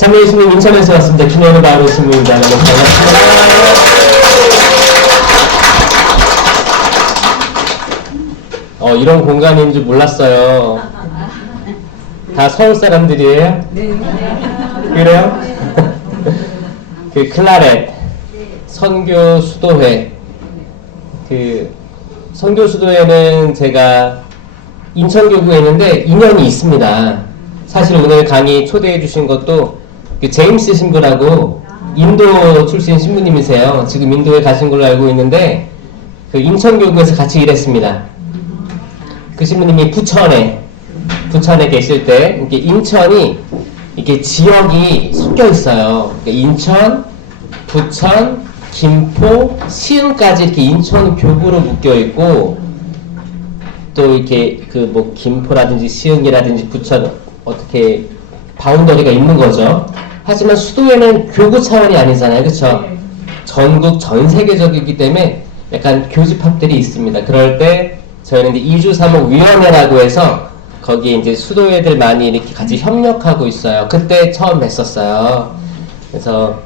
참여해 주신 인천에서 왔습니다. 김현우 바로 신부입니다. 너무 반갑습니다. 이런 공간인 줄 몰랐어요. 다 서울 사람들이에요? 네. 그래요? 그 클라렛 선교 수도회, 그 선교 수도회는 제가 인천교구에 있는데 인연이 있습니다. 사실 오늘 강의 초대해 주신 것도 그 제임스 신부라고 인도 출신 신부님이세요. 지금 인도에 가신 걸로 알고 있는데 그 인천교구에서 같이 일했습니다. 그 신부님이 부천에 계실 때 이렇게 인천이 이렇게 지역이 섞여 있어요. 그러니까 인천, 부천, 김포, 시흥까지 이렇게 인천 교구로 묶여 있고, 또 이렇게 그 뭐 김포라든지 시흥이라든지 부천 어떻게 바운더리가 있는 거죠. 하지만 수도에는 교구 차원이 아니잖아요, 그렇죠? 전국 전 세계적이기 때문에 약간 교집합들이 있습니다. 그럴 때 저희는 이제 이주사목위원회라고 해서 거기에 이제 수도회들 많이 이렇게 같이 협력하고 있어요. 그때 처음 뵀었어요. 그래서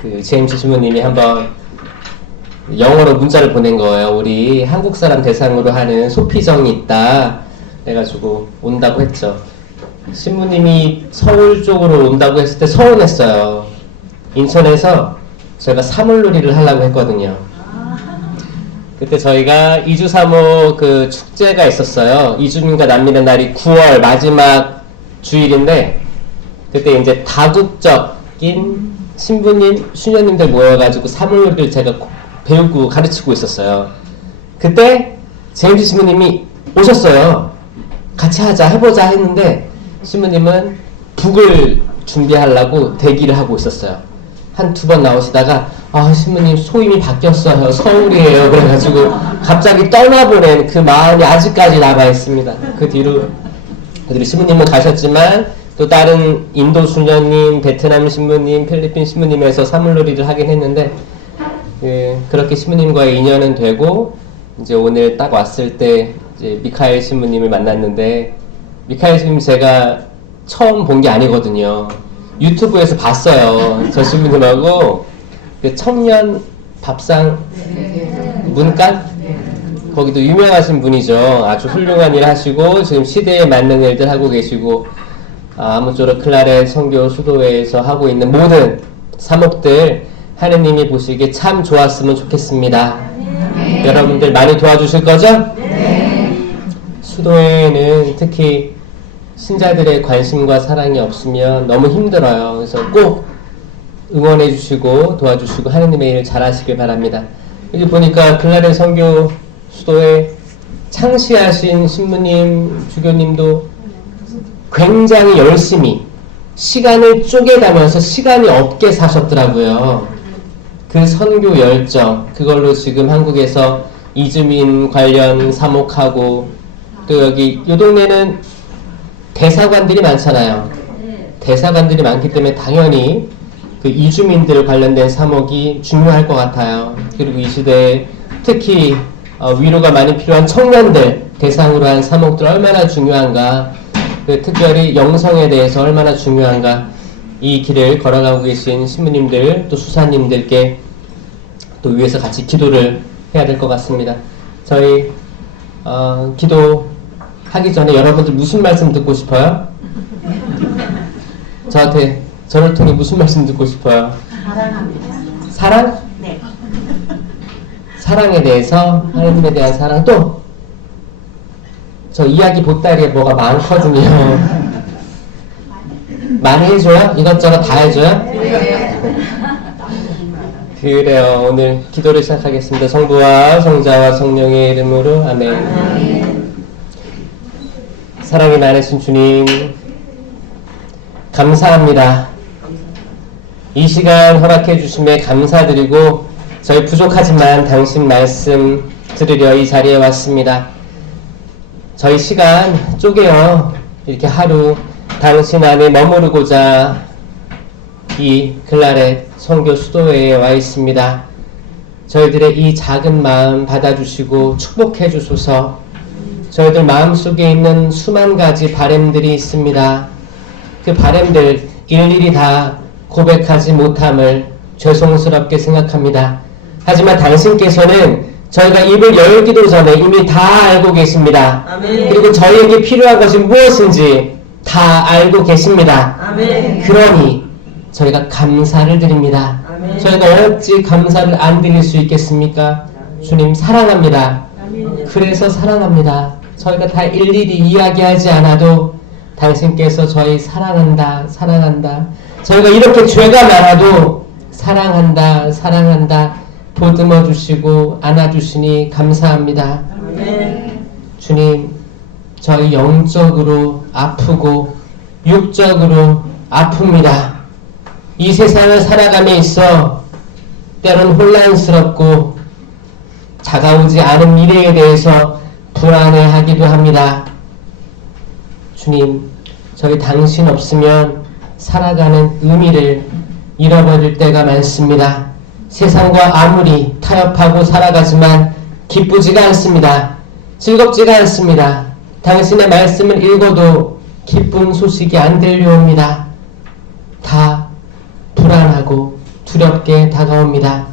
그 제임스 신부님이 한번 영어로 문자를 보낸 거예요. 우리 한국 사람 대상으로 하는 소피정이 있다. 그래가지고 온다고 했죠. 신부님이 서울 쪽으로 온다고 했을 때 서운했어요. 인천에서 저희가 사물놀이를 하려고 했거든요. 그때 저희가 이주사모 그 축제가 있었어요. 이주민과 난민의 날이 9월 마지막 주일인데, 그때 이제 다국적인 신부님, 수녀님들 모여가지고 사물놀이를 제가 배우고 가르치고 있었어요. 그때 제임스 신부님이 오셨어요. 같이 하자, 해보자 했는데 신부님은 북을 준비하려고 대기를 하고 있었어요. 한 두 번 나오시다가 신부님 소임이 바뀌었어요. 서울이에요. 그래가지고 갑자기 떠나보낸 그 마음이 아직까지 남아있습니다. 그 뒤로 신부님은 가셨지만 또 다른 인도 수녀님, 베트남 신부님, 필리핀 신부님에서 사물놀이를 하긴 했는데, 그렇게 신부님과의 인연은 되고, 이제 오늘 딱 왔을 때 이제 미카엘 신부님을 만났는데, 미카엘 신부님 제가 처음 본 게 아니거든요. 유튜브에서 봤어요. 저 신부님하고 그 청년 밥상 문간? 거기도 유명하신 분이죠. 아주 훌륭한 일 하시고 지금 시대에 맞는 일들 하고 계시고, 아무쪼록 클라렛 선교 수도회에서 하고 있는 모든 사목들 하느님이 보시기에 참 좋았으면 좋겠습니다. 네. 여러분들 많이 도와주실 거죠? 네. 수도회는 특히 신자들의 관심과 사랑이 없으면 너무 힘들어요. 그래서 꼭 응원해 주시고 도와주시고 하느님의 일 잘하시길 바랍니다. 여기 보니까 클라렛 선교 수도회 창시하신 신부님, 주교님도 굉장히 열심히 시간을 쪼개가면서 시간이 없게 사셨더라고요. 그 선교 열정, 그걸로 지금 한국에서 이주민 관련 사목하고, 또 여기 이 동네는 대사관들이 많잖아요. 대사관들이 많기 때문에 당연히 그 이주민들 관련된 사목이 중요할 것 같아요. 그리고 이 시대에 특히 위로가 많이 필요한 청년들 대상으로 한 사목들 얼마나 중요한가, 특별히 영성에 대해서 얼마나 중요한가, 이 길을 걸어가고 계신 신부님들 또 수사님들께 또 위에서 같이 기도를 해야 될 것 같습니다. 저희 기도하기 전에 여러분들 무슨 말씀 듣고 싶어요? 저한테 저를 통해 무슨 말씀 듣고 싶어요? 사랑합니다. 사랑? 네. 사랑에 대해서, 하나님에 대한 사랑. 또 저 이야기 보따리에 뭐가 많거든요. 많이 해줘요? 이것저것 다 해줘요? 네. 그래요. 오늘 기도를 시작하겠습니다. 성부와 성자와 성령의 이름으로 아멘. 사랑이 많으신 주님, 감사합니다. 이 시간 허락해 주심에 감사드리고, 저희 부족하지만 당신 말씀 들으려 이 자리에 왔습니다. 저희 시간 쪼개어 이렇게 하루 당신 안에 머무르고자 이 클라렛 선교 수도회에 와 있습니다. 저희들의 이 작은 마음 받아주시고 축복해 주소서. 저희들 마음속에 있는 수만 가지 바램들이 있습니다. 그 바람들 일일이 다 고백하지 못함을 죄송스럽게 생각합니다. 하지만 당신께서는 저희가 입을 열기도 전에 이미 다 알고 계십니다. 아멘. 그리고 저희에게 필요한 것이 무엇인지 다 알고 계십니다. 아멘. 그러니 저희가 감사를 드립니다. 아멘. 저희가 어찌 감사를 안 드릴 수 있겠습니까? 주님 사랑합니다. 아멘. 그래서 사랑합니다. 저희가 다 일일이 이야기하지 않아도 당신께서 저희 사랑한다, 사랑한다. 저희가 이렇게 죄가 많아도 사랑한다, 사랑한다. 보듬어 주시고 안아주시니 감사합니다. 아멘. 주님, 저희 영적으로 아프고 육적으로 아픕니다. 이 세상을 살아감에 있어 때론 혼란스럽고 다가오지 않은 미래에 대해서 불안해하기도 합니다. 주님, 저희 당신 없으면 살아가는 의미를 잃어버릴 때가 많습니다. 세상과 아무리 타협하고 살아가지만 기쁘지가 않습니다. 즐겁지가 않습니다. 당신의 말씀을 읽어도 기쁜 소식이 안 들려옵니다. 다 불안하고 두렵게 다가옵니다.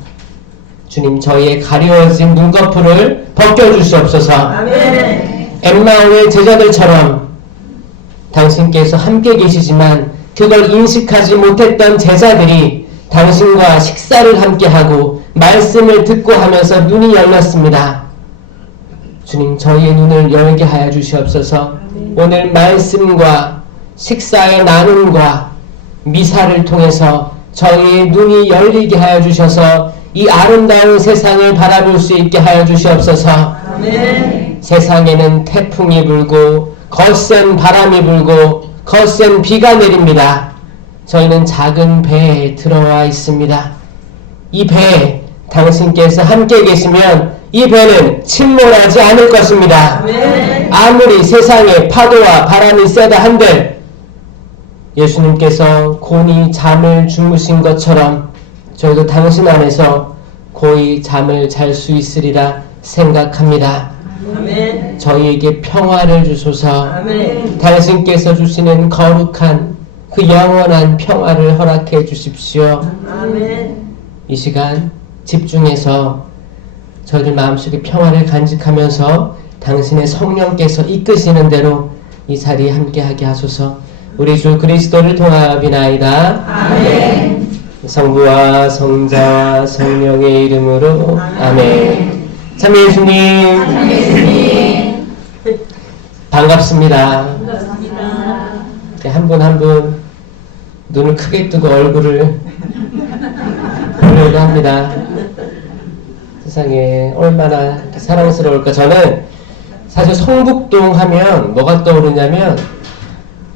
주님, 저희의 가려워진 눈꺼풀을 벗겨주시옵소서. 아멘. 엠마오의 제자들처럼 당신께서 함께 계시지만 그걸 인식하지 못했던 제자들이 당신과 식사를 함께하고 말씀을 듣고 하면서 눈이 열렸습니다. 주님, 저희의 눈을 열게 하여 주시옵소서. 오늘 말씀과 식사의 나눔과 미사를 통해서 저희의 눈이 열리게 하여 주셔서 이 아름다운 세상을 바라볼 수 있게 하여 주시옵소서. 아멘. 세상에는 태풍이 불고 거센 바람이 불고 거센 비가 내립니다. 저희는 작은 배에 들어와 있습니다. 이 배에 당신께서 함께 계시면 이 배는 침몰하지 않을 것입니다. 아멘. 아무리 세상에 파도와 바람이 세다 한들 예수님께서 곤히 잠을 주무신 것처럼 저희도 당신 안에서 고이 잠을 잘 수 있으리라 생각합니다. 아멘. 저희에게 평화를 주소서. 아멘. 당신께서 주시는 거룩한 그 영원한 평화를 허락해 주십시오. 아멘. 이 시간 집중해서 저희들 마음속에 평화를 간직하면서 당신의 성령께서 이끄시는 대로 이 자리에 함께하게 하소서. 우리 주 그리스도를 통하여 비나이다. 아멘. 성부와 성자와 성령의 이름으로 아멘. 참 예수님 반갑습니다. 한 분 한 분 눈을 크게 뜨고 얼굴을 보려고 합니다. 세상에 얼마나 사랑스러울까. 저는 사실 성북동 하면 뭐가 떠오르냐면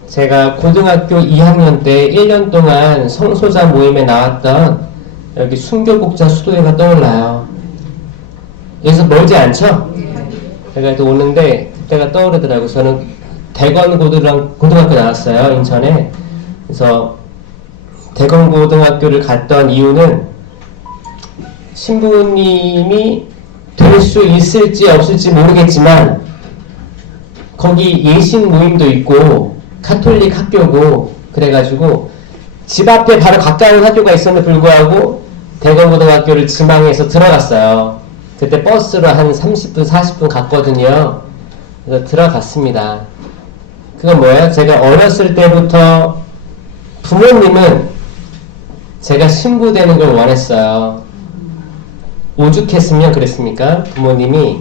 제가 고등학교 2학년 때 1년 동안 성소자 모임에 나왔던 여기 순교국자 수도회가 떠올라요. 여기서 멀지 않죠? 제가 또 오는데 그때가 떠오르더라고요. 저는 대건고등학교 나왔어요. 인천에. 그래서 대건고등학교를 갔던 이유는 신부님이 될 수 있을지 없을지 모르겠지만 거기 예신 모임도 있고 카톨릭 학교고 그래가지고 집 앞에 바로 가까운 학교가 있었는데 불구하고 대건고등학교를 지망해서 들어갔어요. 그때 버스로 한 30분 40분 갔거든요. 그래서 들어갔습니다. 그건 뭐예요? 제가 어렸을 때부터 부모님은 제가 신부되는 걸 원했어요. 오죽했으면 그랬습니까? 부모님이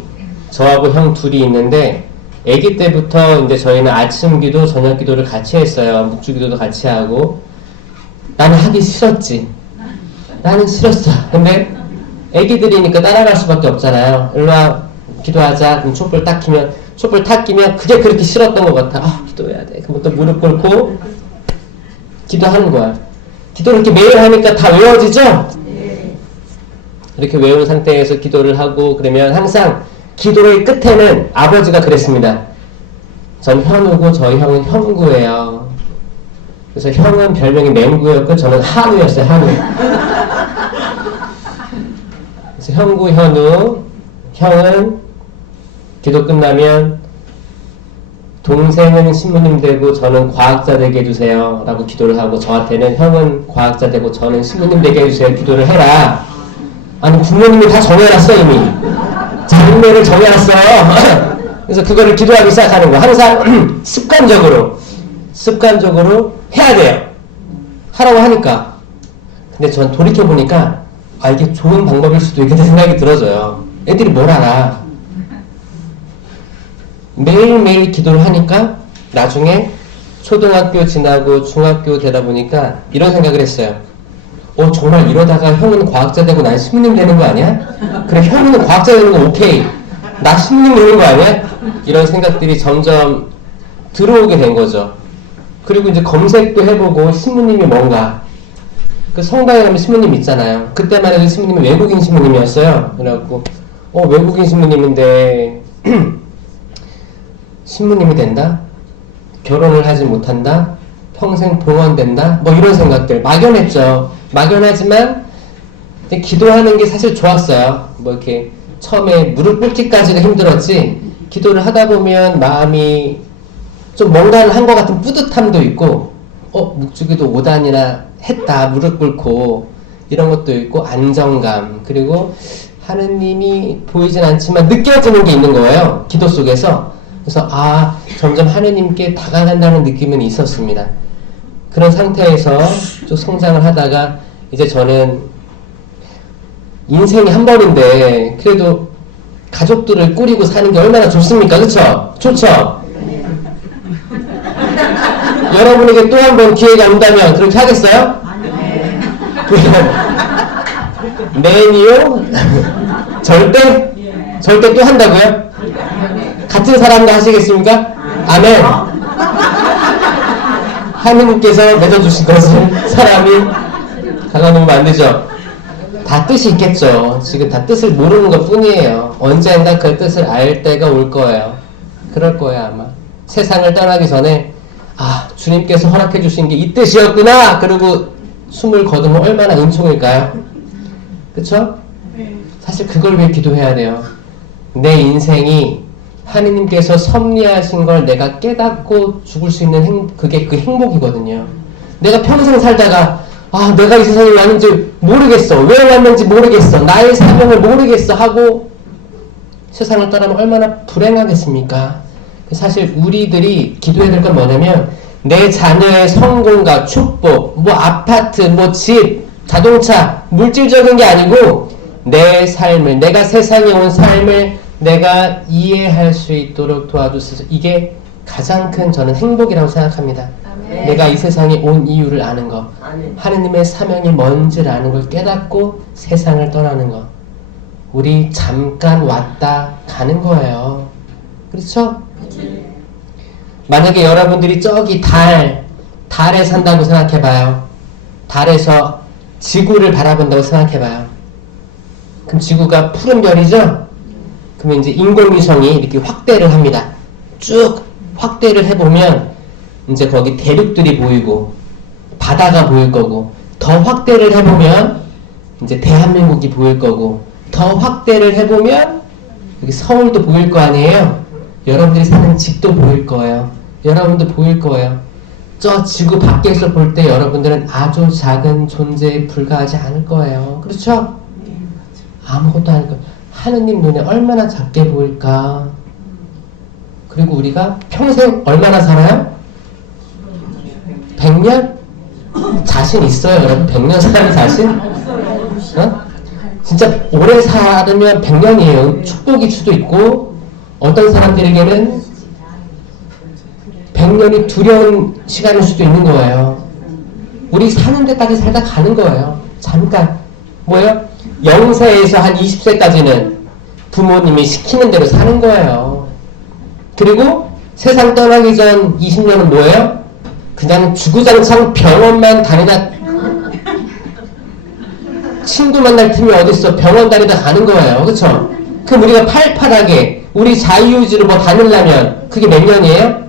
저하고 형 둘이 있는데 아기 때부터 이제 저희는 아침 기도, 저녁 기도를 같이 했어요. 묵주 기도도 같이 하고. 나는 하기 싫었지. 나는 싫었어. 근데 아기들이니까 따라갈 수밖에 없잖아요. 일로와 기도하자. 그럼 촛불 딱 키면 촛불 탁 끼면 그게 그렇게 싫었던 것 같아. 아, 기도해야 돼. 그럼 또 무릎 꿇고 기도하는 거야. 기도를 이렇게 매일 하니까 다 외워지죠? 이렇게 외운 상태에서 기도를 하고 그러면 항상 기도의 끝에는 아버지가 그랬습니다. 전 현우고 저희 형은 형구예요. 그래서 형은 별명이 맹구였고 저는 한우였어요. 한우. 그래서 형구, 현우. 형은 기도 끝나면 동생은 신부님 되고 저는 과학자 되게 해주세요 라고 기도를 하고, 저한테는 형은 과학자 되고 저는 신부님 되게 해주세요 기도를 해라. 아니, 부모님이 다 정해놨어. 이미 장래를 정해놨어요. 그래서 그거를 기도하기 시작하는 거. 항상 습관적으로 해야 돼요. 하라고 하니까. 근데 전 돌이켜보니까 아, 이게 좋은 방법일 수도 있겠다 생각이 들어져요. 애들이 뭘 알아. 매일매일 기도를 하니까 나중에 초등학교 지나고 중학교 되다 보니까 이런 생각을 했어요. 정말 이러다가 형은 과학자 되고 난 신부님 되는 거 아니야? 그래, 형은 과학자 되는 거 오케이. 나 신부님 되는 거 아니야? 이런 생각들이 점점 들어오게 된 거죠. 그리고 이제 검색도 해보고 신부님이 뭔가. 그 성당에 가면 신부님 있잖아요. 그때만 해도 신부님이 외국인 신부님이었어요. 그래갖고 외국인 신부님인데 신부님이 된다? 결혼을 하지 못한다? 평생 봉헌된다? 뭐 이런 생각들 막연했죠. 막연하지만 기도하는 게 사실 좋았어요. 뭐 이렇게 처음에 무릎 꿇기까지가 힘들었지, 기도를 하다 보면 마음이 좀 뭔가를 한 것 같은 뿌듯함도 있고, 묵주기도 5단이나 했다, 무릎 꿇고, 이런 것도 있고, 안정감, 그리고 하느님이 보이진 않지만 느껴지는 게 있는 거예요, 기도 속에서. 그래서 점점 하느님께 다가간다는 느낌은 있었습니다. 그런 상태에서 좀 성장을 하다가 이제 저는 인생이 한 번인데 그래도 가족들을 꾸리고 사는 게 얼마나 좋습니까? 그쵸? 좋죠? 여러분에게 또 한 번 기회가 온다면 그렇게 하겠어요? 매니요? 절대? 절대 또 한다고요? 같은 사람과 하시겠습니까? 아멘. 하느님께서 맺어주신 것을 사람이 가져놓으면 안 되죠. 다 뜻이 있겠죠. 지금 다 뜻을 모르는 것 뿐이에요. 언젠가 그 뜻을 알 때가 올 거예요. 그럴 거예요, 아마. 세상을 떠나기 전에 주님께서 허락해 주신 게 이 뜻이었구나. 그리고 숨을 거두면 얼마나 은총일까요? 그쵸? 사실 그걸 위해 기도해야 돼요. 내 인생이 하느님께서 섭리하신 걸 내가 깨닫고 죽을 수 있는 그게 그 행복이거든요. 내가 평생 살다가 내가 이 세상에 왔는지 모르겠어, 왜 왔는지 모르겠어, 나의 사명을 모르겠어 하고 세상을 떠나면 얼마나 불행하겠습니까? 사실 우리들이 기도해야 될 건 뭐냐면, 내 자녀의 성공과 축복, 뭐 아파트, 뭐 집, 자동차, 물질적인 게 아니고 내 삶을, 내가 세상에 온 삶을 내가 이해할 수 있도록 도와주셔서, 이게 가장 큰 저는 행복이라고 생각합니다. 아멘. 내가 이 세상에 온 이유를 아는 거, 아멘. 하느님의 사명이 뭔지를 아는 걸 깨닫고 세상을 떠나는 거. 우리 잠깐 왔다 가는 거예요. 그렇죠? 그치. 만약에 여러분들이 저기 달에 산다고 생각해봐요. 달에서 지구를 바라본다고 생각해봐요. 그럼 지구가 푸른 별이죠? 그러면 이제 인공위성이 이렇게 확대를 합니다. 쭉 확대를 해보면 이제 거기 대륙들이 보이고 바다가 보일 거고, 더 확대를 해보면 이제 대한민국이 보일 거고, 더 확대를 해보면 여기 서울도 보일 거 아니에요? 여러분들이 사는 집도 보일 거예요. 여러분도 보일 거예요. 저 지구 밖에서 볼 때 여러분들은 아주 작은 존재에 불과하지 않을 거예요. 그렇죠? 아무것도 아닐 거예요. 하느님 눈에 얼마나 작게 보일까? 그리고 우리가 평생 얼마나 살아요? 100년? 자신 있어요, 여러분? 100년 사는 자신? 진짜 오래 살면 100년이에요. 축복일 수도 있고, 어떤 사람들에게는 100년이 두려운 시간일 수도 있는 거예요. 우리 사는 데까지 살다 가는 거예요. 잠깐. 뭐예요? 0세에서 한 20세까지는 부모님이 시키는 대로 사는 거예요. 그리고 세상 떠나기 전 20년은 뭐예요? 그냥 주구장창 병원만 다니다, 친구 만날 틈이 어딨어, 병원 다니다 가는 거예요. 그쵸? 그럼 우리가 팔팔하게 우리 자유의지로 뭐 다니려면 그게 몇 년이에요?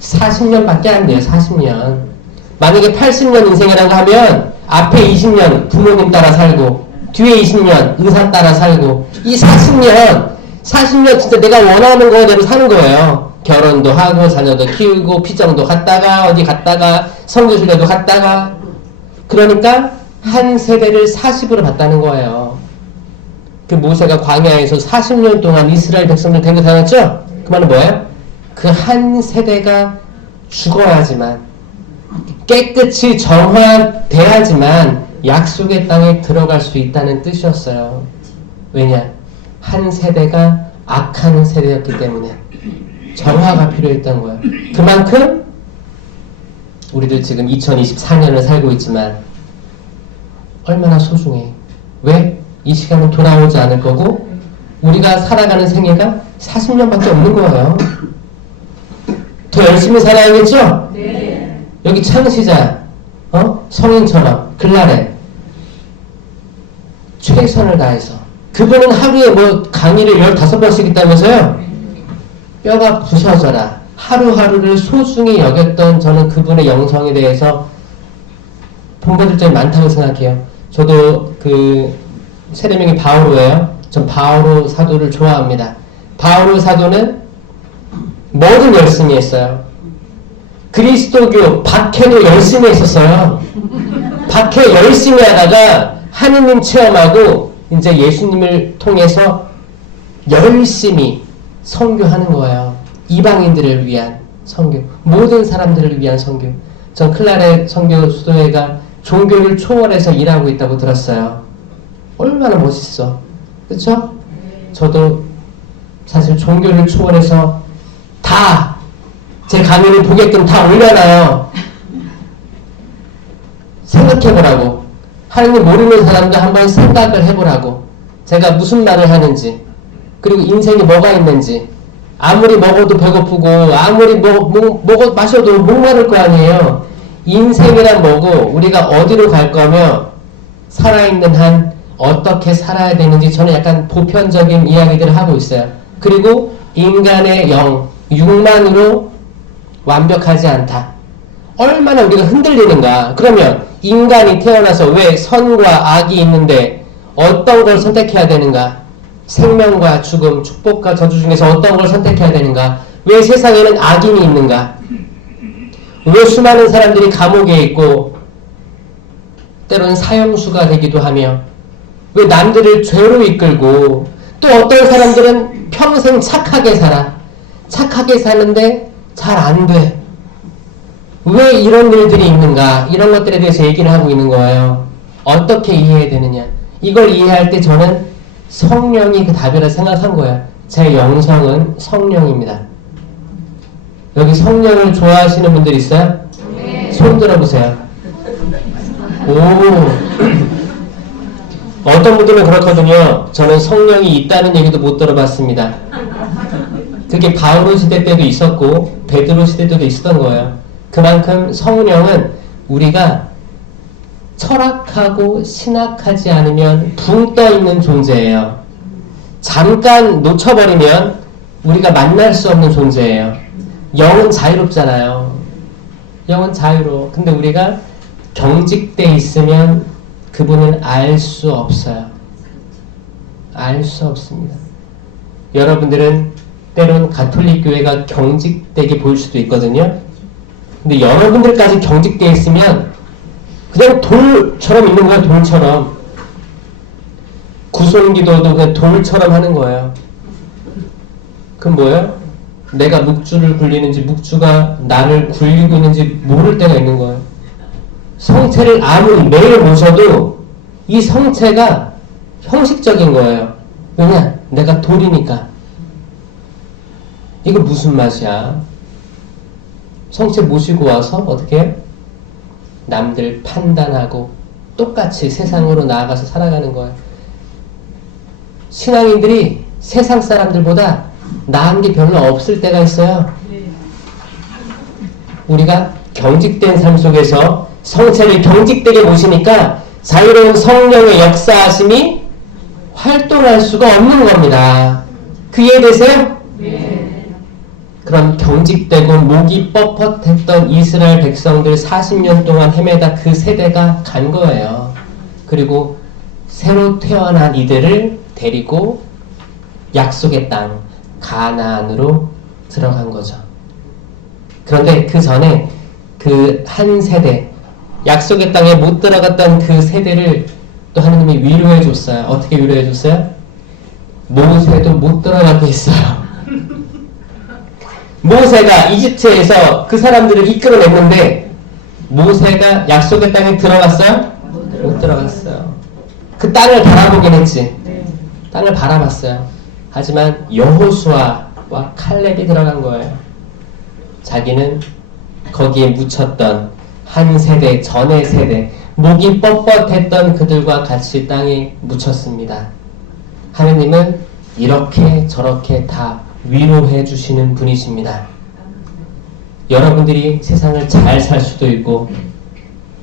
40년밖에 안 돼요. 40년. 만약에 80년 인생이라고 하면 앞에 20년 부모님 따라 살고, 뒤에 20년 의사 따라 살고, 이 40년 진짜 내가 원하는 거대로 사는 거예요. 결혼도 하고 자녀도 키우고 피정도 갔다가 어디 갔다가 선교실에도 갔다가 그러니까 한 세대를 40으로 봤다는 거예요. 그 모세가 광야에서 40년 동안 이스라엘 백성들 데리고 다녔죠? 그 말은 뭐예요? 그 한 세대가 죽어야지만 깨끗이 정화돼야지만 약속의 땅에 들어갈 수 있다는 뜻이었어요. 왜냐? 한 세대가 악한 세대였기 때문에 정화가 필요했던 거예요. 그만큼 우리들 지금 2024년을 살고 있지만 얼마나 소중해. 왜? 이 시간은 돌아오지 않을 거고 우리가 살아가는 생애가 40년밖에 없는 거예요. 더 열심히 살아야겠죠? 네. 여기 창시자, 성인처럼 글라렛 최선을 다해서 그분은 하루에 뭐 강의를 15번씩 있다면서요? 뼈가 부서져라. 하루하루를 소중히 여겼던 저는 그분의 영성에 대해서 본받을 점이 많다고 생각해요. 저도 그 세례명이 바오로예요. 전 바오로 사도를 좋아합니다. 바오로 사도는 뭐든 열심히 했어요. 그리스도교 박해도 열심히 했었어요. 박해 열심히 하다가 하느님 체험하고 이제 예수님을 통해서 열심히 선교하는 거예요. 이방인들을 위한 선교, 모든 사람들을 위한 선교. 전 클라렛 선교 수도회가 종교를 초월해서 일하고 있다고 들었어요. 얼마나 멋있어. 그쵸? 저도 사실 종교를 초월해서 다 제 강의를 보게끔 다 올려놔요. 생각해보라고. 하나님 모르는 사람도 한번 생각을 해보라고. 제가 무슨 말을 하는지, 그리고 인생이 뭐가 있는지, 아무리 먹어도 배고프고 아무리 마셔도 목마를 거 아니에요. 인생이란 뭐고 우리가 어디로 갈 거며 살아있는 한 어떻게 살아야 되는지 저는 약간 보편적인 이야기들을 하고 있어요. 그리고 인간의 영, 육만으로 완벽하지 않다. 얼마나 우리가 흔들리는가. 그러면 인간이 태어나서 왜 선과 악이 있는데 어떤 걸 선택해야 되는가? 생명과 죽음, 축복과 저주 중에서 어떤 걸 선택해야 되는가? 왜 세상에는 악인이 있는가? 왜 수많은 사람들이 감옥에 있고 때로는 사형수가 되기도 하며 왜 남들을 죄로 이끌고 또 어떤 사람들은 평생 착하게 살아. 착하게 사는데 잘 안 돼. 왜 이런 일들이 있는가? 이런 것들에 대해서 얘기를 하고 있는 거예요. 어떻게 이해해야 되느냐? 이걸 이해할 때 저는 성령이 그 답이라 생각한 거야. 제 영성은 성령입니다. 여기 성령을 좋아하시는 분들 있어요? 네. 손 들어보세요. 오. 어떤 분들은 그렇거든요. 저는 성령이 있다는 얘기도 못 들어봤습니다. 그게 바오로 시대 때도 있었고 베드로 시대 때도 있었던 거예요. 그만큼 성령은 우리가 철학하고 신학하지 않으면 붕 떠있는 존재예요. 잠깐 놓쳐버리면 우리가 만날 수 없는 존재예요. 영은 자유롭잖아요. 영은 자유로워. 근데 우리가 경직돼 있으면 그분은 알 수 없어요. 알 수 없습니다. 여러분들은 때론 가톨릭 교회가 경직되게 보일 수도 있거든요. 근데 여러분들까지 경직되어 있으면 그냥 돌처럼 있는 거예요. 돌처럼. 구손기도도 그냥 돌처럼 하는 거예요. 그럼 뭐예요? 내가 묵주를 굴리는지 묵주가 나를 굴리고 있는지 모를 때가 있는 거예요. 성체를 아무리 매일 모셔도 이 성체가 형식적인 거예요. 왜냐? 내가 돌이니까. 이거 무슨 맛이야? 성체 모시고 와서 어떻게 해요? 남들 판단하고 똑같이 세상으로 나아가서 살아가는 거예요. 신앙인들이 세상 사람들보다 나은 게 별로 없을 때가 있어요. 우리가 경직된 삶 속에서 성체를 경직되게 모시니까 자유로운 성령의 역사하심이 활동할 수가 없는 겁니다. 그 이해되세요? 네. 그럼 경직되고 목이 뻣뻣했던 이스라엘 백성들 40년 동안 헤매다 그 세대가 간 거예요. 그리고 새로 태어난 이들을 데리고 약속의 땅 가나안으로 들어간 거죠. 그런데 그 전에 그 한 세대, 약속의 땅에 못 들어갔던 그 세대를 또 하나님이 위로해 줬어요. 어떻게 위로해 줬어요? 모세도 못 들어가게 했어요. 모세가 이집트에서 그 사람들을 이끌어냈는데 모세가 약속의 땅에 들어갔어요? 못 들어갔어요. 그 땅을 바라보긴 했지. 땅을 바라봤어요. 하지만 여호수아와 칼렙이 들어간 거예요. 자기는 거기에 묻혔던 한 세대, 전의 세대, 목이 뻣뻣했던 그들과 같이 땅에 묻혔습니다. 하느님은 이렇게 저렇게 다 위로해 주시는 분이십니다. 여러분들이 세상을 잘 살 수도 있고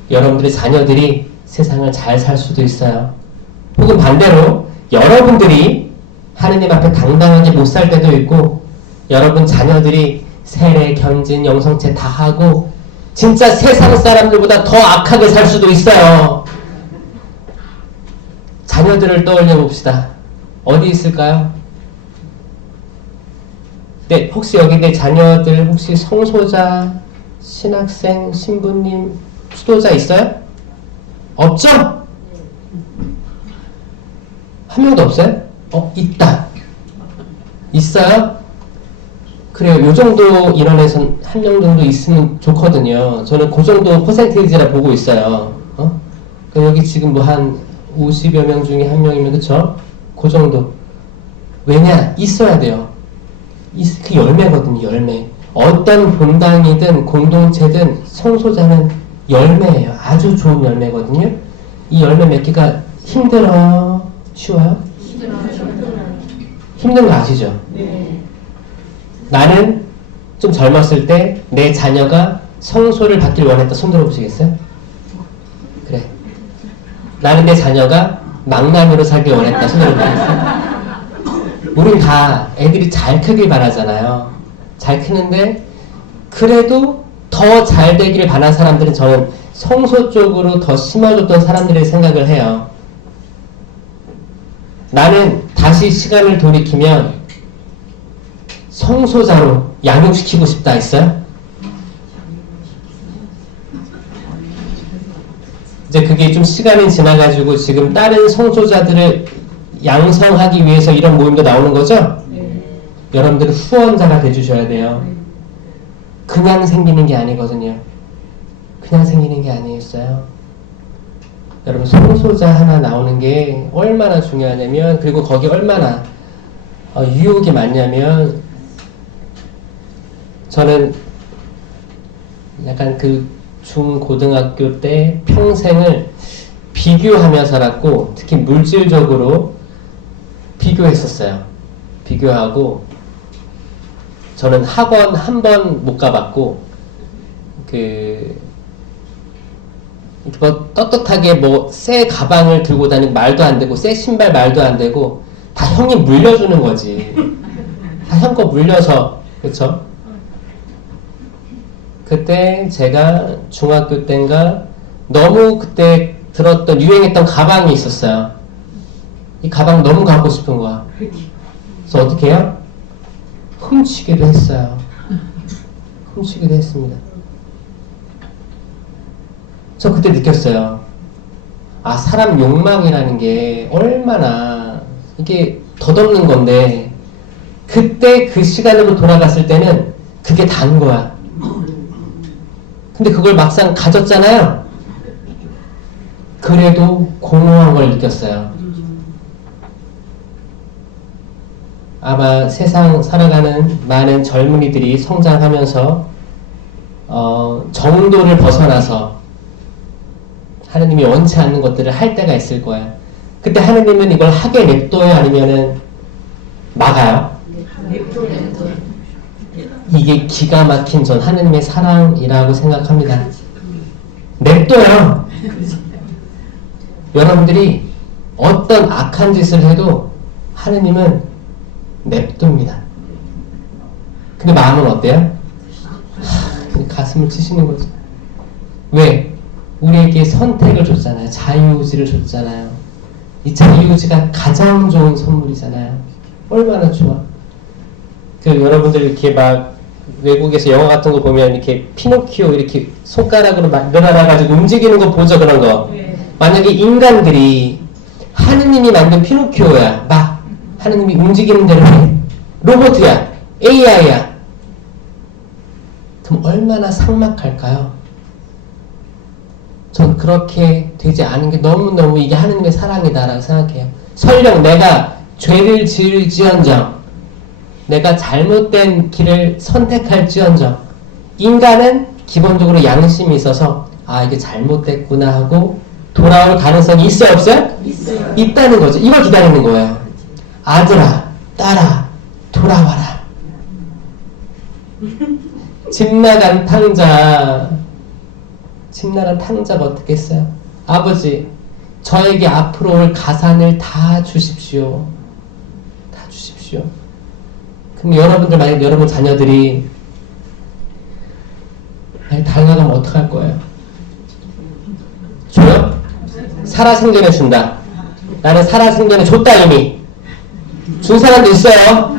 여러분들의 자녀들이 세상을 잘 살 수도 있어요. 혹은 반대로 여러분들이 하느님 앞에 당당하게 못 살 때도 있고 여러분 자녀들이 세례, 경진, 영성체 다 하고 진짜 세상 사람들보다 더 악하게 살 수도 있어요. 자녀들을 떠올려 봅시다. 어디 있을까요? 네, 혹시 여기 내 자녀들 혹시 성소자, 신학생, 신부님, 수도자 있어요? 없죠? 한 명도 없어요? 있다. 있어요? 그래요. 요 정도 인원에선 한 명 정도 있으면 좋거든요. 저는 그 정도 퍼센테이지라 보고 있어요. 그럼 여기 지금 뭐 한 50여 명 중에 한 명이면 그쵸? 그 정도. 왜냐? 있어야 돼요. 그 열매거든요. 열매. 어떤 본당이든 공동체든 성소자는 열매예요. 아주 좋은 열매거든요. 이 열매 맺기가 힘들어요? 쉬워요? 힘든 거 아시죠? 네. 나는 좀 젊었을 때 내 자녀가 성소를 받길 원했다. 손 들어보시겠어요? 그래. 나는 내 자녀가 망나니로 살길 원했다. 손 들어보시겠어요? 우린 다 애들이 잘 크길 바라잖아요. 잘 크는데 그래도 더 잘 되기를 바란 사람들은 저는 성소 쪽으로 더 심어줬던 사람들의 생각을 해요. 나는 다시 시간을 돌이키면 성소자로 양육시키고 싶다 했어요? 이제 그게 좀 시간이 지나가지고 지금 다른 성소자들을 양성하기 위해서 이런 모임도 나오는 거죠? 네. 여러분들은 후원자가 돼주셔야 돼요. 그냥 생기는 게 아니거든요. 그냥 생기는 게 아니었어요. 여러분 성소자 하나 나오는 게 얼마나 중요하냐면 그리고 거기 얼마나 유혹이 많냐면 저는 약간 그 중고등학교 때 평생을 비교하며 살았고 특히 물질적으로 비교했었어요. 비교하고 저는 학원 한 번 못 가봤고 뭐 떳떳하게 뭐 새 가방을 들고 다니는 말도 안 되고 새 신발 말도 안 되고 다 형이 물려주는 거지. 다 형 거 물려서 그쵸? 그때 제가 중학교 때인가 너무 그때 들었던 유행했던 가방이 있었어요. 이 가방 너무 갖고 싶은 거야. 그래서 어떻게 해요? 훔치기도 했어요. 훔치기도 했습니다. 저 그때 느꼈어요. 아, 사람 욕망이라는 게 얼마나 이게 덧없는 건데 그때 그 시간으로 돌아갔을 때는 그게 단 거야. 근데 그걸 막상 가졌잖아요. 그래도 공허한 걸 느꼈어요. 아마 세상 살아가는 많은 젊은이들이 성장하면서 정도를 벗어나서 하느님이 원치 않는 것들을 할 때가 있을 거예요. 그때 하느님은 이걸 하게 냅둬요? 아니면은 막아요? 이게 기가 막힌 전 하느님의 사랑이라고 생각합니다. 냅둬요. 여러분들이 어떤 악한 짓을 해도 하느님은 냅둡니다. 근데 마음은 어때요? 가슴을 치시는 거죠. 왜? 우리에게 선택을 줬잖아요. 자유의지를 줬잖아요. 이 자유의지가 가장 좋은 선물이잖아요. 얼마나 좋아. 여러분들 이렇게 막 외국에서 영화 같은 거 보면 이렇게 피노키오 이렇게 손가락으로 늘어나가지고 움직이는 거 보죠, 그런 거. 만약에 인간들이 하느님이 만든 피노키오야, 막 하느님이 움직이는 대로 해. 로봇이야, AI야. 그럼 얼마나 삭막할까요? 전 그렇게 되지 않은 게 너무너무 이게 하느님의 사랑이다라고 생각해요. 설령 내가 죄를 지을지언정, 내가 잘못된 길을 선택할지언정, 인간은 기본적으로 양심이 있어서 아 이게 잘못됐구나 하고 돌아올 가능성이 있어요, 없어요? 있어요. 있다는 거죠. 이걸 기다리는 거예요. 아들아, 딸아, 돌아와라. 집 나간 탕자가 어떻게 했어요? 아버지, 저에게 앞으로 올 가산을 다 주십시오. 다 주십시오. 그럼 여러분들, 만약 여러분 자녀들이 달라가면 어떡할 거예요? 줘요? 살아생전에 준다. 나는 살아생전에 줬다 이미. 준 사람도 있어요.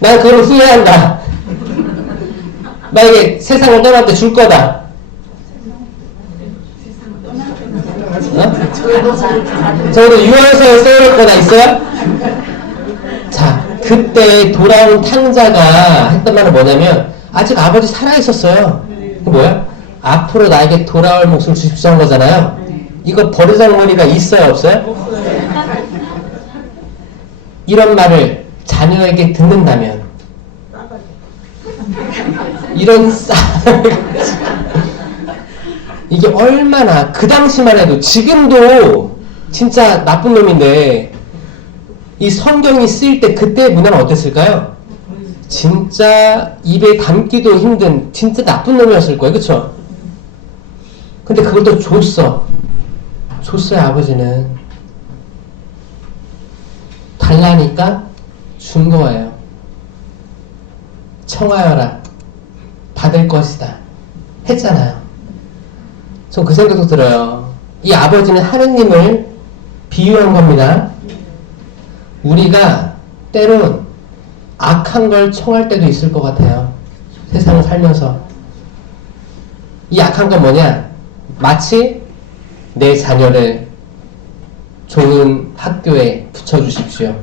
난 그걸 후회한다. 만약에 세상을 떠날 때 줄 거다. 어? 저도 유언서에 써놓을 거다 있어요? 자, 그때 돌아온 탕자가 했던 말은 뭐냐면 아직 아버지 살아있었어요. 그 뭐야? 앞으로 나에게 돌아올 몫을 주십시오 한 거잖아요. 이거 버르장머리가 있어요, 없어요? 이런 말을 자녀에게 듣는다면 이런 이게 얼마나 그 당시만 해도, 지금도 진짜 나쁜 놈인데 이 성경이 쓰일 때 그때 문화는 어땠을까요? 진짜 입에 담기도 힘든 진짜 나쁜 놈이었을 거예요, 그쵸? 근데 그걸 또 줬어요, 아버지는. 달라니까 준 거예요. 청하여라, 받을 것이다 했잖아요. 전 그 생각도 들어요. 이 아버지는 하느님을 비유한 겁니다. 우리가 때론 악한 걸 청할 때도 있을 것 같아요. 세상을 살면서. 이 악한 건 뭐냐? 마치 내 자녀를 좋은 학교에 붙여주십시오.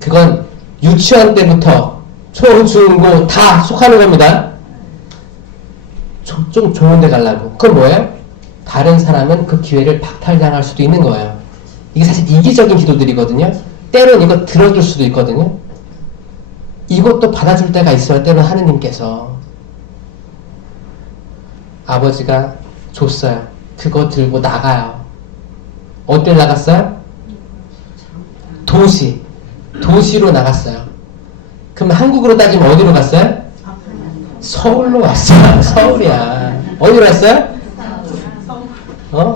그건 유치원 때부터 초, 중, 고 다 속하는 겁니다. 좀 좋은 데 가려고. 그건 뭐예요? 다른 사람은 그 기회를 박탈당할 수도 있는 거예요. 이게 사실 이기적인 기도들이거든요. 때론 이거 들어줄 수도 있거든요. 이것도 받아줄 때가 있어요. 때론 하느님께서. 아버지가 줬어요. 그거 들고 나가요. 어디 나갔어요? 도시로 나갔어요. 그럼 한국으로 따지면 어디로 갔어요? 서울로 왔어요. 서울이야. 어디로 왔어요?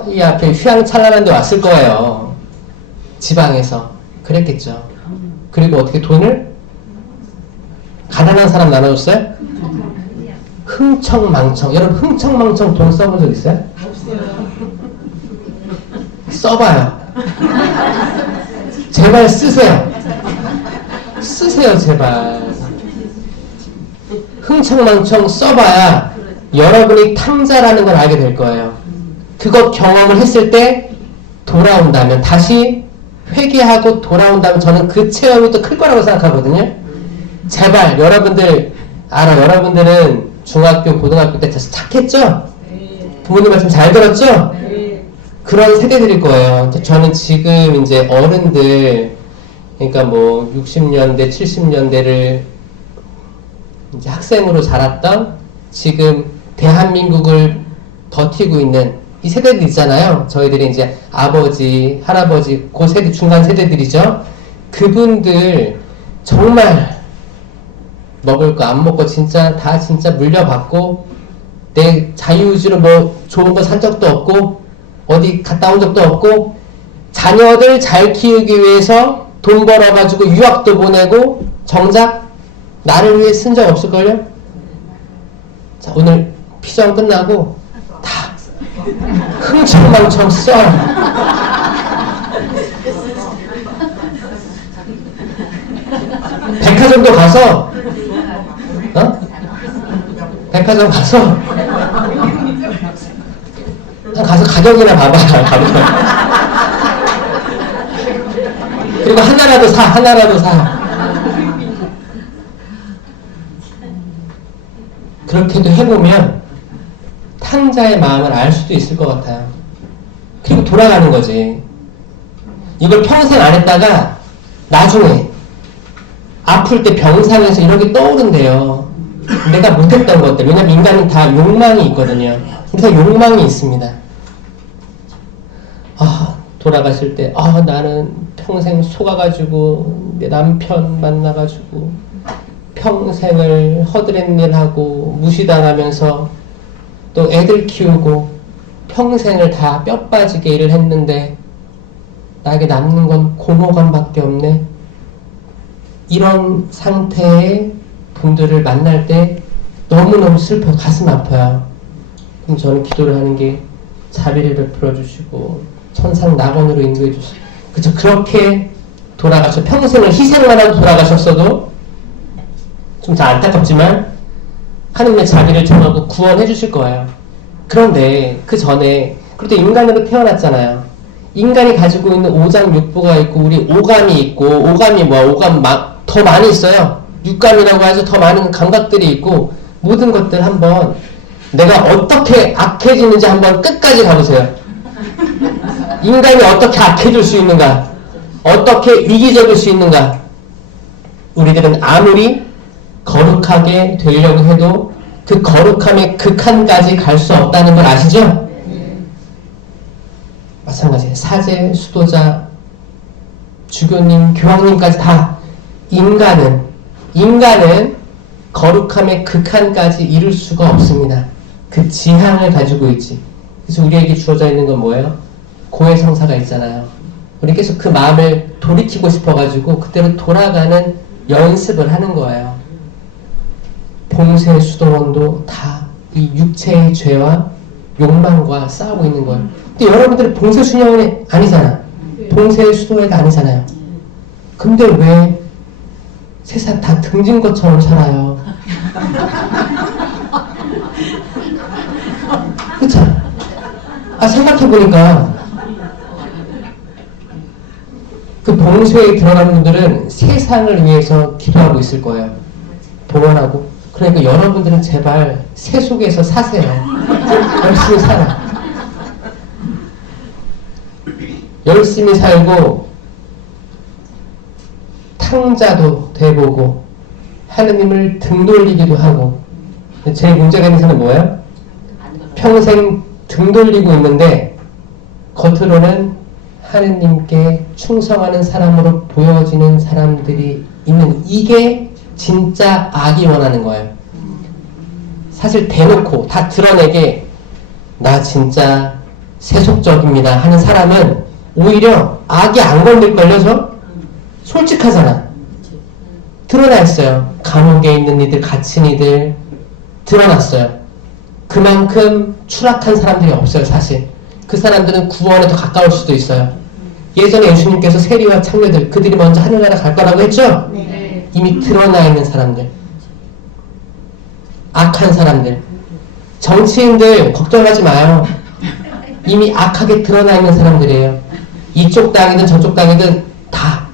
이 앞에 휘황찬란한 데 왔을 거예요. 지방에서. 그랬겠죠. 그리고 어떻게 돈을? 가난한 사람 나눠줬어요? 흥청망청. 여러분 흥청망청 돈 써본 적 있어요? 없어요. 써봐요. 제발 쓰세요. 쓰세요, 제발. 흥청망청 써봐야 여러분이 탕자라는 걸 알게 될 거예요. 그거 경험을 했을 때 돌아온다면, 다시 회개하고 돌아온다면 저는 그 체험이 또 클 거라고 생각하거든요. 제발 여러분들 알아. 여러분들은 중학교, 고등학교 때 착했죠? 부모님 말씀 잘 들었죠? 그런 세대들일 거예요. 저는 지금 이제 어른들, 그러니까 뭐 60년대, 70년대를 이제 학생으로 자랐던, 지금 대한민국을 버티고 있는 이 세대들 있잖아요. 저희들이 이제 아버지, 할아버지, 그 세대, 중간 세대들이죠. 그분들 정말 먹을 거 안 먹고 진짜 다 진짜 물려받고, 내 자유의지로 뭐 좋은 거 산 적도 없고 어디 갔다 온 적도 없고, 자녀들 잘 키우기 위해서 돈 벌어가지고 유학도 보내고 정작 나를 위해 쓴 적 없을걸요? 자, 오늘 피정 끝나고 다 흥청망청 써. 백화점도 가서, 백화점 가서, 가서 가격이나 봐봐. 그리고 하나라도 사. 그렇게도 해보면 탕자의 마음을 알 수도 있을 것 같아요. 그리고 돌아가는 거지. 이걸 평생 안 했다가 나중에 아플 때 병상에서 이런 게 떠오른대요. 내가 못했던 것들. 왜냐면 인간은 다 욕망이 있거든요. 그래서 욕망이 있습니다. 돌아가실 때 나는 평생 속아가지고 내 남편 만나가지고 평생을 허드렛 일하고 무시당하면서 또 애들 키우고 평생을 다 뼈 빠지게 일을 했는데 나에게 남는 건 공허감밖에 없네. 이런 상태의 분들을 만날 때 너무너무 슬퍼 가슴 아파요. 그럼 저는 기도를 하는 게 자비를 베풀어 주시고 천상 낙원으로 인도해 주시고, 그쵸? 그렇게 돌아가셔 평생을 희생만 하고 돌아가셨어도 좀 더 안타깝지만 하느님의 자비를 청하고 구원해 주실 거예요. 그런데 그 전에 그래도 인간으로 태어났잖아요. 인간이 가지고 있는 오장육부가 있고 우리 오감이 있고, 오감이 뭐야? 오감 더 많이 있어요. 육감이라고 해서 더 많은 감각들이 있고, 모든 것들 한번 내가 어떻게 악해지는지 한번 끝까지 가보세요. 인간이 어떻게 악해질 수 있는가? 어떻게 이기적일 수 있는가? 우리들은 아무리 거룩하게 되려고 해도 그 거룩함의 극한까지 갈 수 없다는 걸 아시죠? 마찬가지예요. 사제, 수도자, 주교님, 교황님까지 다 인간은 거룩함의 극한까지 이룰 수가 없습니다. 그 지향을 가지고 있지. 그래서 우리에게 주어져 있는 건 뭐예요? 고해성사가 있잖아요. 우리 계속 그 마음을 돌이키고 싶어가지고 그때로 돌아가는 연습을 하는 거예요. 봉쇄 수도원도 다 이 육체의 죄와 욕망과 싸우고 있는 거예요. 근데 여러분들은 봉쇄 수녀원이 아니잖아. 봉쇄 수도회가 아니잖아요. 근데 왜 세상 다 등진 것처럼 살아요? 그쵸? 생각해보니까 그 봉쇄에 들어간 분들은 세상을 위해서 기도하고 있을 거예요. 봉헌하고. 그러니까 여러분들은 제발 세속에서 사세요. 열심히 살아. 열심히 살고 탕자도 돼보고 하느님을 등 돌리기도 하고. 제 문제가 있는 사람은 뭐예요? 평생 등 돌리고 있는데 겉으로는 하느님께 충성하는 사람으로 보여지는 사람들이 있는, 이게 진짜 악이 원하는 거예요. 사실 대놓고 다 드러내게 나 진짜 세속적입니다 하는 사람은 오히려 악이 안 걸릴걸요. 저? 솔직하잖아. 드러나 있어요. 감옥에 있는 이들, 갇힌 이들 드러났어요. 그만큼 추락한 사람들이 없어요. 사실 그 사람들은 구원에 더 가까울 수도 있어요. 예전에 예수님께서 세리와 창녀들, 그들이 먼저 하늘나라 갈 거라고 했죠? 네. 이미 드러나 있는 사람들, 악한 사람들, 정치인들 걱정하지 마요. 이미 악하게 드러나 있는 사람들이에요. 이쪽 당이든 저쪽 당이든 다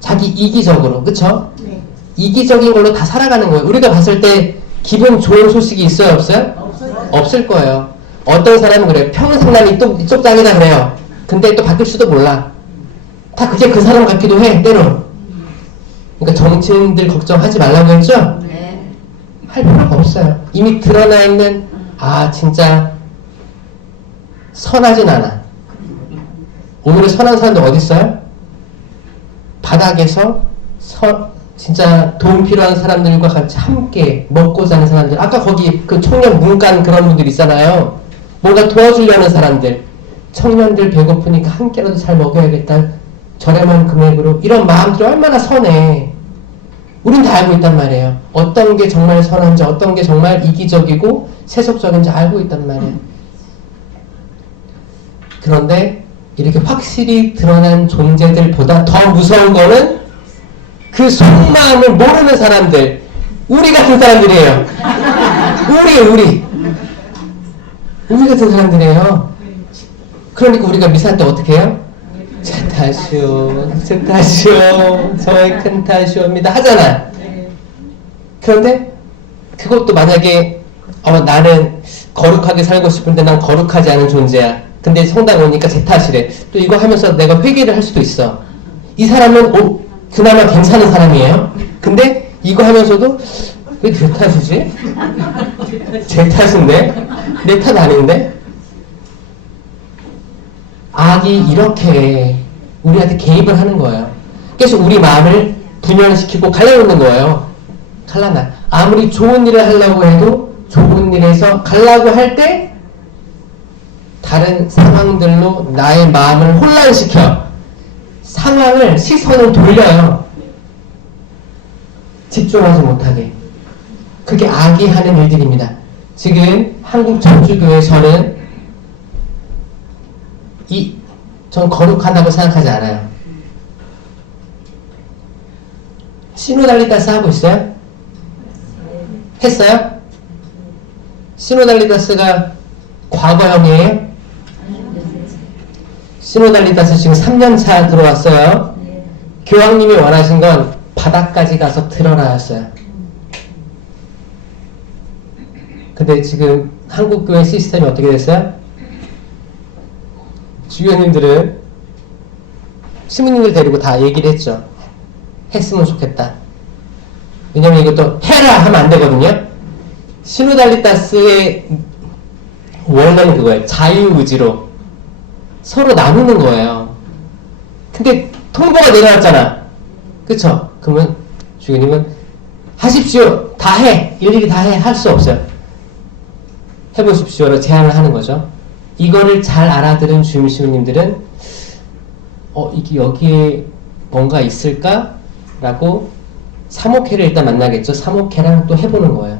자기 이기적으로, 그쵸? 네. 이기적인 걸로 다 살아가는 거예요. 우리가 봤을 때 기분 좋은 소식이 있어요, 없어요? 없을 거예요. 어떤 사람은 그래요. 평생 난 이쪽 당이다 그래요. 근데 또 바뀔 수도 몰라. 다 그게 그 사람 같기도 해, 때론. 그러니까 정치인들 걱정하지 말라고 했죠? 네. 할 필요가 없어요. 이미 드러나 있는, 진짜 선하진 않아. 오늘의 선한 사람들 어디 있어요? 바닥에서 진짜 돈 필요한 사람들과 같이 함께 먹고 사는 사람들. 아까 거기 그 청년 문간 그런 분들 있잖아요. 뭔가 도와주려는 사람들. 청년들 배고프니까 한 끼라도 잘 먹여야겠다. 저렴한 금액으로. 이런 마음들이 얼마나 선해. 우린 다 알고 있단 말이에요. 어떤 게 정말 선한지, 어떤 게 정말 이기적이고 세속적인지 알고 있단 말이에요. 그런데 이렇게 확실히 드러난 존재들보다 더 무서운 거는 그 속마음을 모르는 사람들, 우리 같은 사람들이에요. 우리 같은 사람들이에요. 그러니까 우리가 미사 때 어떻게 해요? 제 탓이요, 저의 큰 탓이옵니다 하잖아. 그런데 그것도 만약에 나는 거룩하게 살고 싶은데 난 거룩하지 않은 존재야. 근데 성당 오니까 제 탓이래. 또 이거 하면서 내가 회개를 할 수도 있어. 이 사람은 그나마 괜찮은 사람이에요. 근데 이거 하면서도 왜 내 탓이지? 제 탓인데? 내 탓 아닌데? 악이 이렇게 우리한테 개입을 하는 거예요. 그래서 우리 마음을 분열시키고 갈라놓는 거예요. 갈라놔. 아무리 좋은 일을 하려고 해도 좋은 일에서 가려고 할 때 다른 상황들로 나의 마음을 혼란시켜 상황을 시선을 돌려요. 집중하지 못하게. 그게 악이 하는 일들입니다. 지금 한국 천주교에서는 전 거룩하다고 생각하지 않아요. 시노달리다스 하고 있어요? 했어요? 시노달리다스가 과거형이에요? 시노달리다스 지금 3년차 들어왔어요. 교황님이 원하신 건 바닥까지 가서 들어라 였어요. 근데 지금 한국교회 시스템이 어떻게 됐어요? 주교님들은 시민님들 데리고 다 얘기를 했죠. 했으면 좋겠다. 왜냐면 이것도 해라 하면 안 되거든요. 시노달리다스의 원래는 그거예요. 자유의지로 서로 나누는 거예요. 근데 통보가 내려왔잖아. 그쵸? 그러면 주교님은 하십시오. 다 해. 일일이 다 해. 할 수 없어요. 해보십시오로 제안을 하는 거죠. 이거를 잘 알아들은 주임시민님들은 이게 여기에 뭔가 있을까? 라고 사목회를 일단 만나겠죠. 사목회랑 또 해보는 거예요.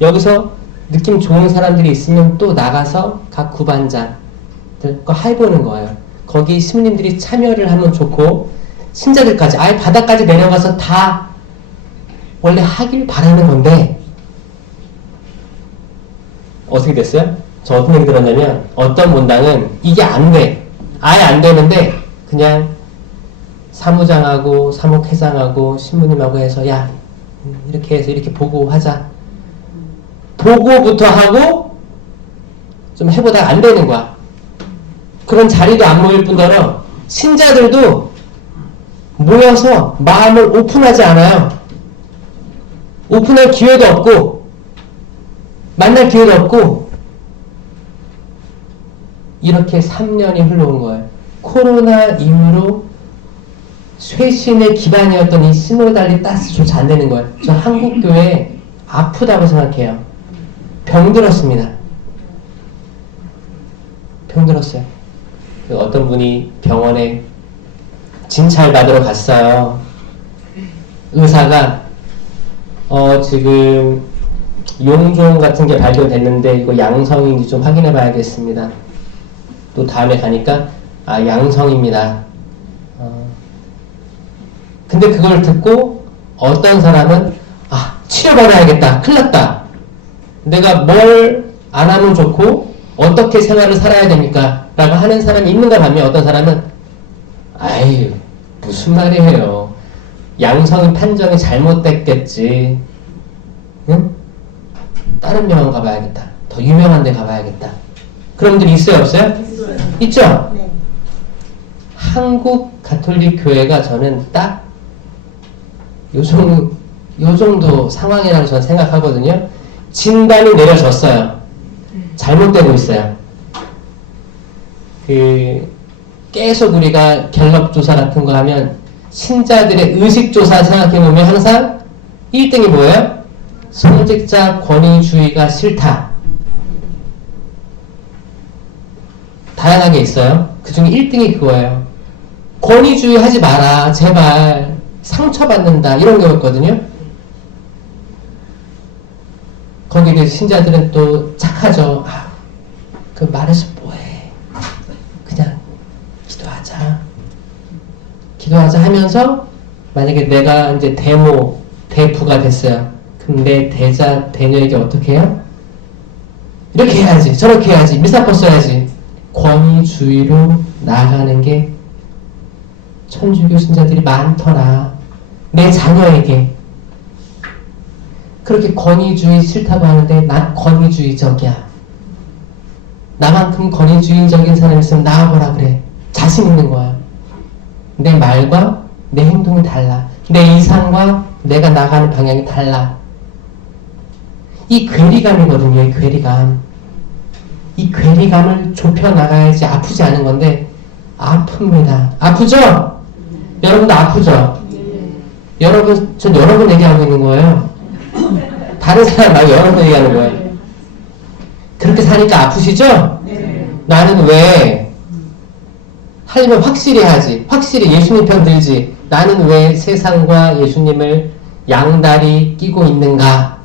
여기서 느낌 좋은 사람들이 있으면 또 나가서 각 구반장들과 해보는 거예요. 거기 시민님들이 참여를 하면 좋고 신자들까지 아예 바닥까지 내려가서 다 원래 하길 바라는 건데 어떻게 됐어요? 저 어떤 얘기 들었냐면 어떤 문당은 이게 안 돼. 아예 안 되는데 그냥 사무장하고 사목회장하고 신부님하고 해서 야 이렇게 해서 이렇게 보고하자. 보고부터 하고 좀 해보다가 안 되는 거야. 그런 자리도 안 모일 뿐더러 신자들도 모여서 마음을 오픈하지 않아요. 오픈할 기회도 없고 만날 기회도 없고 이렇게 3년이 흘러온 거예요. 코로나 이후로 쇄신의 기반이었던 이 시노달리다스조차 안 되는 거예요. 저 한국교회 아프다고 생각해요. 병들었습니다. 병들었어요. 어떤 분이 병원에 진찰 받으러 갔어요. 의사가 지금 용종 같은 게 발견됐는데 이거 양성인지 좀 확인해 봐야겠습니다. 또 다음에 가니까 양성입니다. 근데 그걸 듣고 어떤 사람은 치료받아야겠다. 큰일 났다. 내가 뭘 안 하면 좋고 어떻게 생활을 살아야 됩니까? 라고 하는 사람이 있는가 반면 어떤 사람은 아유 무슨 말이에요. 양성인 판정이 잘못됐겠지. 응? 다른 병원 가봐야겠다. 더 유명한 데 가봐야겠다. 그런 분들이 있어요? 없어요? 있죠? 네. 한국 가톨릭 교회가 저는 딱 요 정도 상황이라고 저는 생각하거든요. 진단이 내려졌어요. 잘못되고 있어요. 계속 우리가 갤럽 조사 같은 거 하면 신자들의 의식조사 생각해보면 항상 1등이 뭐예요? 성직자 권위주의가 싫다. 다양하게 있어요. 그 중에 1등이 그거예요. 권위주의 하지 마라. 제발. 상처받는다. 이런 거였거든요. 거기에 대해서 신자들은 또 착하죠. 그 말해서 뭐해. 그냥 기도하자 하면서 만약에 내가 이제 대부가 됐어요. 그럼 내 대자, 대녀에게 어떻게 해요? 이렇게 해야지, 저렇게 해야지, 미사포 써야지. 권위주의로 나아가는 게 천주교 신자들이 많더라. 내 자녀에게. 그렇게 권위주의 싫다고 하는데 난 권위주의적이야. 나만큼 권위주의적인 사람이 있으면 나와보라 그래. 자신 있는 거야. 내 말과 내 행동이 달라. 내 이상과 내가 나가는 방향이 달라. 이 괴리감이거든요. 이 괴리감. 이 괴리감을 좁혀나가야지 아프지 않은 건데 아픕니다. 아프죠? 여러분도 아프죠? 여러분, 전 여러분 얘기하고 있는 거예요. 다른 사람 말고 여러분 얘기하는 거예요. 그렇게 사니까 아프시죠? 나는 왜 하려면 확실히 하지. 확실히 예수님 편 들지. 나는 왜 세상과 예수님을 양다리 끼고 있는가?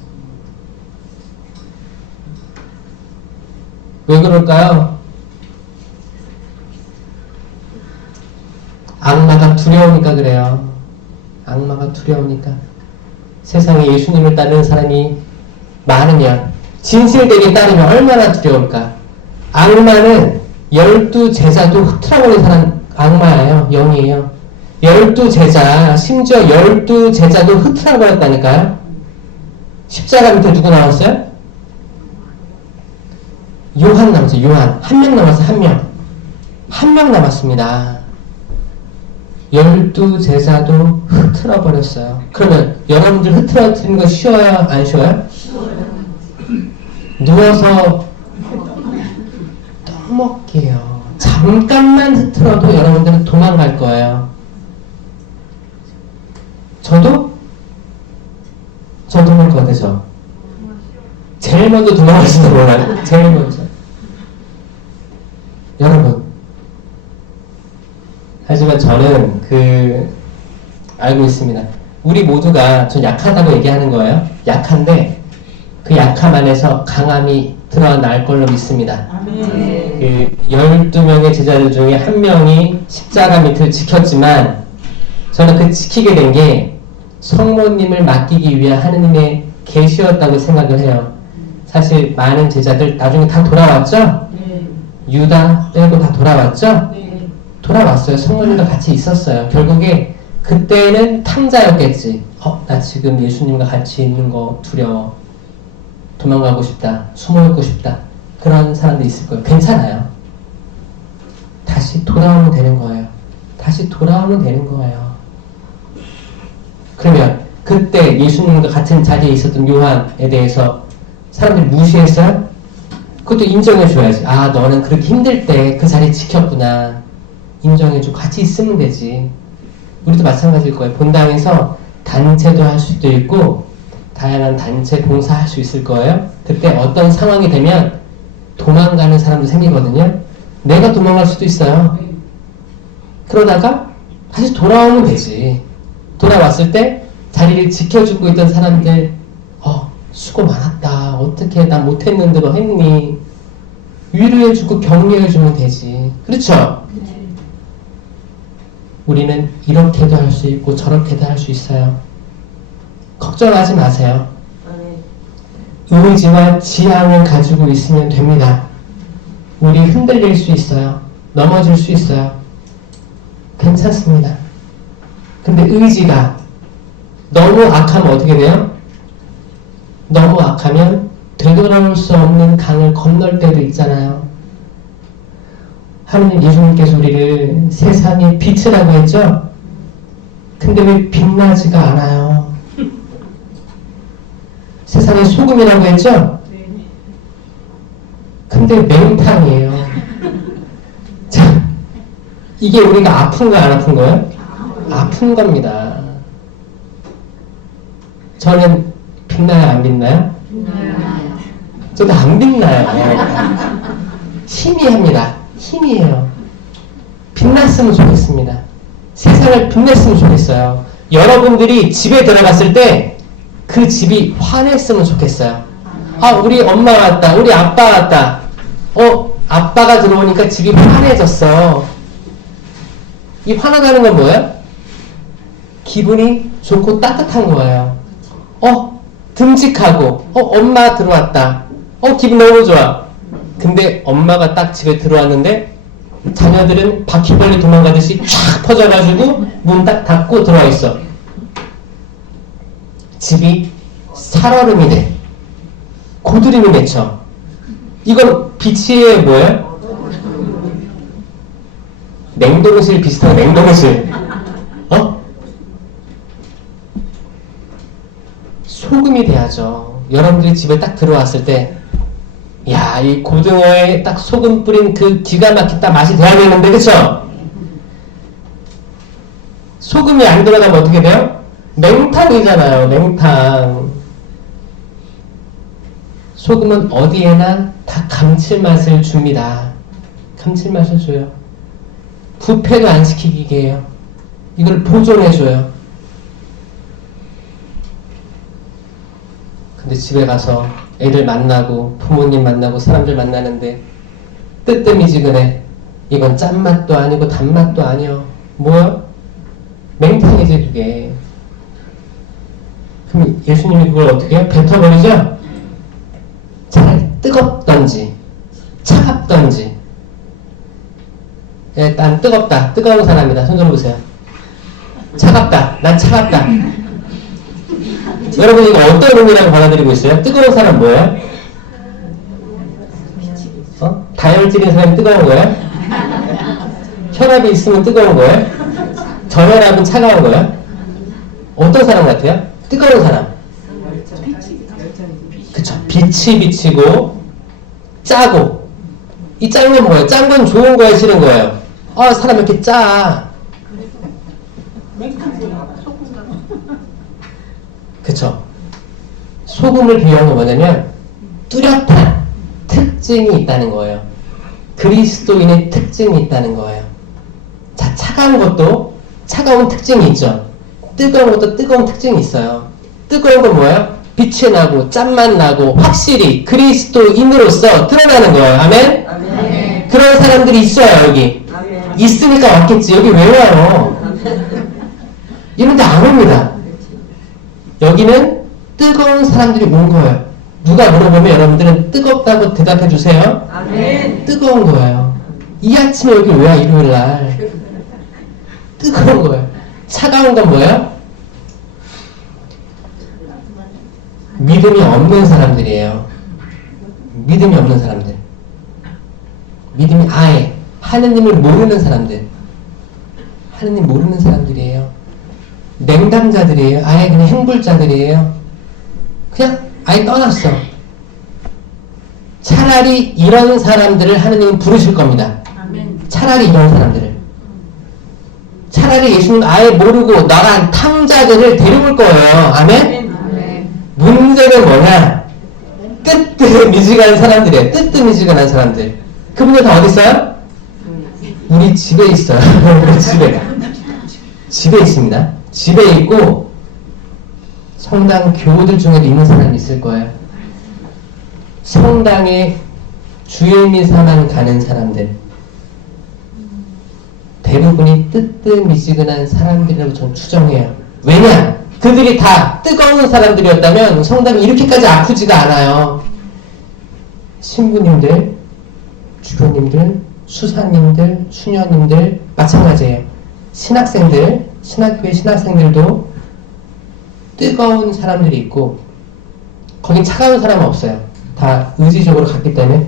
왜 그럴까요? 악마가 두려우니까 그래요. 악마가 두려우니까. 세상에 예수님을 따르는 사람이 많으면, 진실되게 따르면 얼마나 두려울까? 악마는 12제자도 흐트러버린 사람, 악마예요. 영이에요. 12제자, 심지어 12제자도 흐트러버렸다니까요. 십자가 밑에 누구 나왔어요? 요한 남았어요. 요한. 한 명 남았어요. 한 명. 한 명 남았습니다. 12제자도 흐트러버렸어요. 그러면 여러분들 흐트러뜨리는 거 쉬워요? 안 쉬워요? 누워서 떠먹게요. 잠깐만 흐트러도 여러분들은 도망갈 거예요. 저도 그럴 것 같아요. 제일 먼저 도망갈지도 몰라요. 제일 먼저. 여러분. 하지만 저는 알고 있습니다. 우리 모두가 전 약하다고 얘기하는 거예요. 약한데 그 약함 안에서 강함이 드러날 걸로 믿습니다. 그 12명의 제자들 중에 한 명이 십자가 밑을 지켰지만 저는 그 지키게 된 게 성모님을 맡기기 위한 하느님의 계시였다고 생각을 해요. 사실 많은 제자들 나중에 다 돌아왔죠? 유다 빼고 다 돌아왔죠? 돌아왔어요. 성모님과 같이 있었어요. 결국에 그때는 탕자였겠지. 나 지금 예수님과 같이 있는 거 두려워. 도망가고 싶다. 숨어있고 싶다. 그런 사람도 있을 거예요. 괜찮아요. 다시 돌아오면 되는 거예요. 다시 돌아오면 되는 거예요. 그러면 그때 예수님과 같은 자리에 있었던 요한에 대해서 사람들이 무시했어요? 그것도 인정해줘야지. 아, 너는 그렇게 힘들 때 그 자리 지켰구나. 인정해주고 같이 있으면 되지. 우리도 마찬가지일 거예요. 본당에서 단체도 할 수도 있고 다양한 단체 봉사할 수 있을 거예요. 그때 어떤 상황이 되면 도망가는 사람도 생기거든요. 내가 도망갈 수도 있어요. 그러다가 다시 돌아오면 되지. 돌아왔을 때 자리를 지켜주고 있던 사람들 수고 많았다. 어떻게 난 못했는데 너 했니? 위로해주고 격려해주면 되지. 그렇죠? 우리는 이렇게도 할 수 있고 저렇게도 할 수 있어요. 걱정하지 마세요. 의지와 지향을 가지고 있으면 됩니다. 우리 흔들릴 수 있어요. 넘어질 수 있어요. 괜찮습니다. 근데 의지가 너무 악하면 어떻게 돼요? 너무 악하면 되돌아올 수 없는 강을 건널 때도 있잖아요. 하느님, 예수님께서 우리를 세상의 빛이라고 했죠? 근데 왜 빛나지가 않아요? 세상의 소금이라고 했죠? 근데 맹탕이에요. 자, 이게 우리가 아픈가 안 아픈 거예요? 아픈 겁니다. 저는 빛나요, 안 빛나요? 빛나요. 저도 안 빛나요. 희미합니다. 희미해요. 빛났으면 좋겠습니다. 세상을 빛냈으면 좋겠어요. 여러분들이 집에 들어갔을 때 그 집이 환했으면 좋겠어요. 아, 우리 엄마 왔다. 우리 아빠 왔다. 아빠가 들어오니까 집이 환해졌어. 이 환하다는 건 뭐예요? 기분이 좋고 따뜻한 거예요. 듬직하고, 엄마 들어왔다. 기분 너무 좋아. 근데 엄마가 딱 집에 들어왔는데 자녀들은 바퀴벌레 도망가듯이 쫙 퍼져가지고 문 딱 닫고 들어와 있어. 집이 살얼음이 돼. 고드름이 맺혀. 이건 빛이에요, 뭐예요? 냉동실 비슷한 냉동실. 소금이 돼야죠. 여러분들이 집에 딱 들어왔을 때, 야, 이 고등어에 딱 소금 뿌린 그 기가 막히다 맛이 돼야겠는데, 그쵸? 소금이 안 들어가면 어떻게 돼요? 맹탕이잖아요, 맹탕. 소금은 어디에나 다 감칠맛을 줍니다. 감칠맛을 줘요. 부패도 안 시키게 해요. 이걸 보존해줘요. 근데 집에 가서 애들 만나고 부모님 만나고 사람들 만나는데 뜨뜻미지근해. 이건 짠맛도 아니고 단맛도 아니요. 뭐야? 맹탕이지 그게. 그럼 예수님이 그걸 어떻게 해요? 뱉어버리죠? 차라리 뜨겁던지 차갑던지. 난 뜨겁다. 뜨거운 사람이다. 손 들어보세요. 차갑다. 난 차갑다. 여러분 이거 어떤 의미라고 받아들이고 있어요? 뜨거운 사람 뭐예요? 다혈질인 사람이 뜨거운 거예요? 혈압이 있으면 뜨거운 거예요? 저혈압은 차가운 거예요? 어떤 사람 같아요? 뜨거운 사람. 그쵸. 빛이 비치고 짜고. 이 짠 건 뭐예요? 짠 건 좋은 거예요? 싫은 거예요? 사람 이렇게 짜. 그쵸. 소금을 비유한 건 뭐냐면 뚜렷한 특징이 있다는 거예요. 그리스도인의 특징이 있다는 거예요. 자, 차가운 것도 차가운 특징이 있죠. 뜨거운 것도 뜨거운 특징이 있어요. 뜨거운 건 뭐예요? 빛이 나고 짠맛 나고 확실히 그리스도인으로서 드러나는 거예요. 아멘? 아멘. 그런 사람들이 있어요. 여기. 아멘. 있으니까 왔겠지. 여기 왜 와요? 이런데 안 옵니다. 여기는 뜨거운 사람들이 온 거예요. 누가 물어보면 여러분들은 뜨겁다고 대답해 주세요. 아멘. 뜨거운 거예요. 이 아침에 여기 왜 와? 일요일 날. 뜨거운 거예요. 차가운 건 뭐예요? 믿음이 없는 사람들이에요. 믿음이 없는 사람들. 믿음이 아예 하느님을 모르는 사람들. 하느님 모르는 사람들이에요. 냉담자들이에요. 아예 그냥 행불자들이에요. 그냥 아예 떠났어. 차라리 이런 사람들을 하느님은 부르실 겁니다. 차라리 이런 사람들을. 차라리 예수님 아예 모르고 나간 탐자들을 데려올 거예요. 아멘? 문제는 뭐냐? 뜨뜻미지근한 사람들이에요. 뜨뜻미지근한 사람들. 그분들 다 어디 있어요? 우리 집에 있어요. 우리 집에 있습니다. 집에 있고 성당 교우들 중에도 있는 사람이 있을 거예요. 성당에 주일미사만 가는 사람들. 대부분이 뜨뜻미지근한 사람들이라고 저는 추정해요. 왜냐? 그들이 다 뜨거운 사람들이었다면 성당이 이렇게까지 아프지가 않아요. 신부님들, 주교님들, 수사님들, 수녀님들 마찬가지예요. 신학생들, 신학교의 신학생들도 뜨거운 사람들이 있고 거긴 차가운 사람은 없어요. 다 의지적으로 갔기 때문에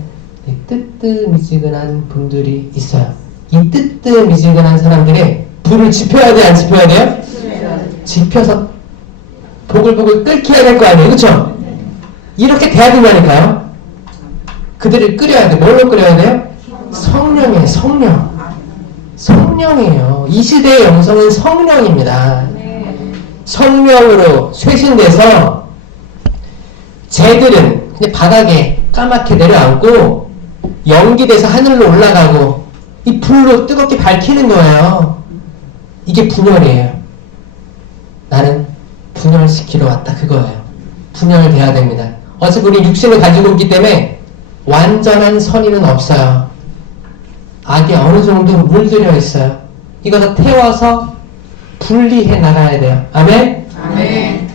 뜨뜻미지근한 분들이 있어요. 이 뜨뜻미지근한 사람들의 불을 지펴야 돼, 안 지펴야 돼요? 지펴서 보글보글 끓게 해야 될 거 아니에요, 그쵸? 이렇게 돼야 된다니까요. 그들을 끓여야 돼. 뭘로 끓여야 돼요? 성령이에요. 성령이에요. 이 시대의 영성은 성령입니다. 성령으로 쇄신돼서 쟤들은 그냥 바닥에 까맣게 내려앉고 연기돼서 하늘로 올라가고 이 불로 뜨겁게 밝히는 거예요. 이게 분열이에요. 나는 분열시키러 왔다, 그거예요. 분열돼야 됩니다. 어차피 우리 육신을 가지고 있기 때문에 완전한 선의는 없어요. 악이 어느 정도 물들여 있어요. 이거 다 태워서 분리해 나가야 돼요. 아멘? 아멘.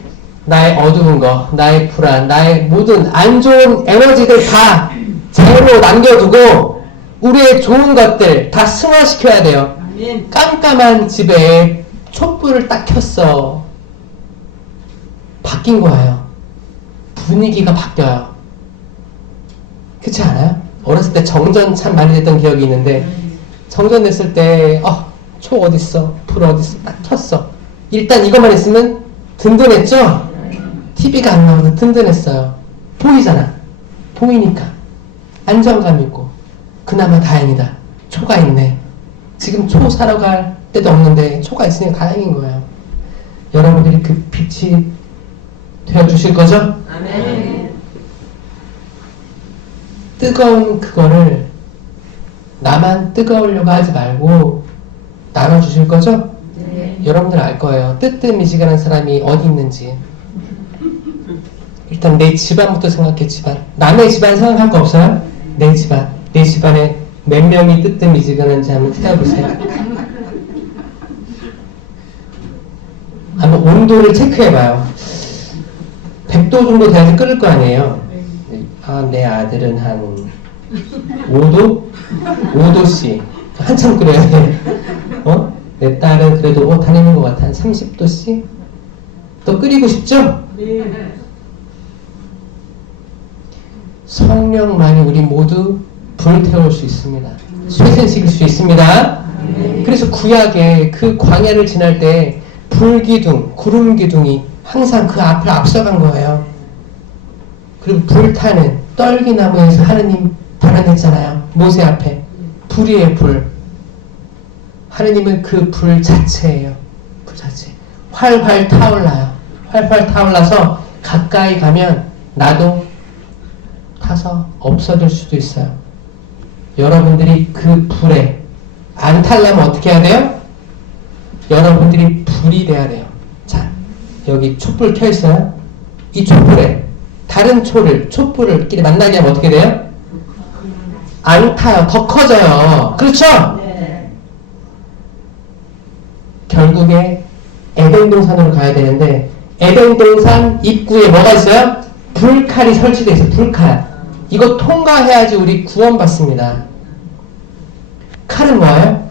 나의 어두운 거, 나의 불안, 나의 모든 안 좋은 에너지들 다 제로 남겨두고 우리의 좋은 것들 다 승화시켜야 돼요. 아멘. 깜깜한 집에 촛불을 딱 켰어. 바뀐 거예요. 분위기가 바뀌어요. 그렇지 않아요? 어렸을 때 정전 참 많이 됐던 기억이 있는데 정전 됐을 때 초 어딨어? 불 어딨어? 딱 켰어. 일단 이것만 있으면 든든했죠? TV가 안 나와서 든든했어요. 보이잖아. 보이니까 안정감 있고 그나마 다행이다. 초가 있네. 지금 초 사러 갈 때도 없는데 초가 있으니까 다행인 거예요. 여러분들이 그 빛이 되어주실 거죠? 아멘. 뜨거운 그거를 나만 뜨거우려고 하지 말고 나눠주실 거죠? 네. 여러분들 알 거예요. 뜨뜻미지근한 사람이 어디 있는지. 일단 내 집안부터 생각해. 집안. 남의 집안 생각할 거 없어요? 내 집안. 내 집안에 몇 명이 뜨뜻미지근한지 한번 세어보세요. 한번 온도를 체크해봐요. 100도 정도 돼야지 끓을 거 아니에요. 내 아들은 한 5도? 5도씨. 한참 끓여야 돼. 내 딸은 그래도 다니는 것 같아. 한 30도씨? 더 끓이고 싶죠? 네. 성령만이 우리 모두 불태울 수 있습니다. 쇠퇴시킬 수 있습니다. 그래서 구약에 그 광야를 지날 때 불기둥, 구름기둥이 항상 그 앞을 앞서간 거예요. 그리고 불타는 떨기나무에서 하느님 발언했잖아요. 모세 앞에 불이에요. 불. 하느님은 그 불 자체예요. 불 자체. 활활 타올라요. 활활 타올라서 가까이 가면 나도 타서 없어질 수도 있어요. 여러분들이 그 불에 안 타려면 어떻게 해야 돼요? 여러분들이 불이 돼야 돼요. 자, 여기 촛불 켜 있어요. 이 촛불에 다른 촛불을끼리 만나게 하면 어떻게 돼요? 안 타요. 더 커져요. 그렇죠? 네. 결국에 에덴 동산으로 가야 되는데 에덴 동산 입구에 뭐가 있어요? 불칼이 설치되어 있어요. 불칼. 이거 통과해야지 우리 구원받습니다. 칼은 뭐예요?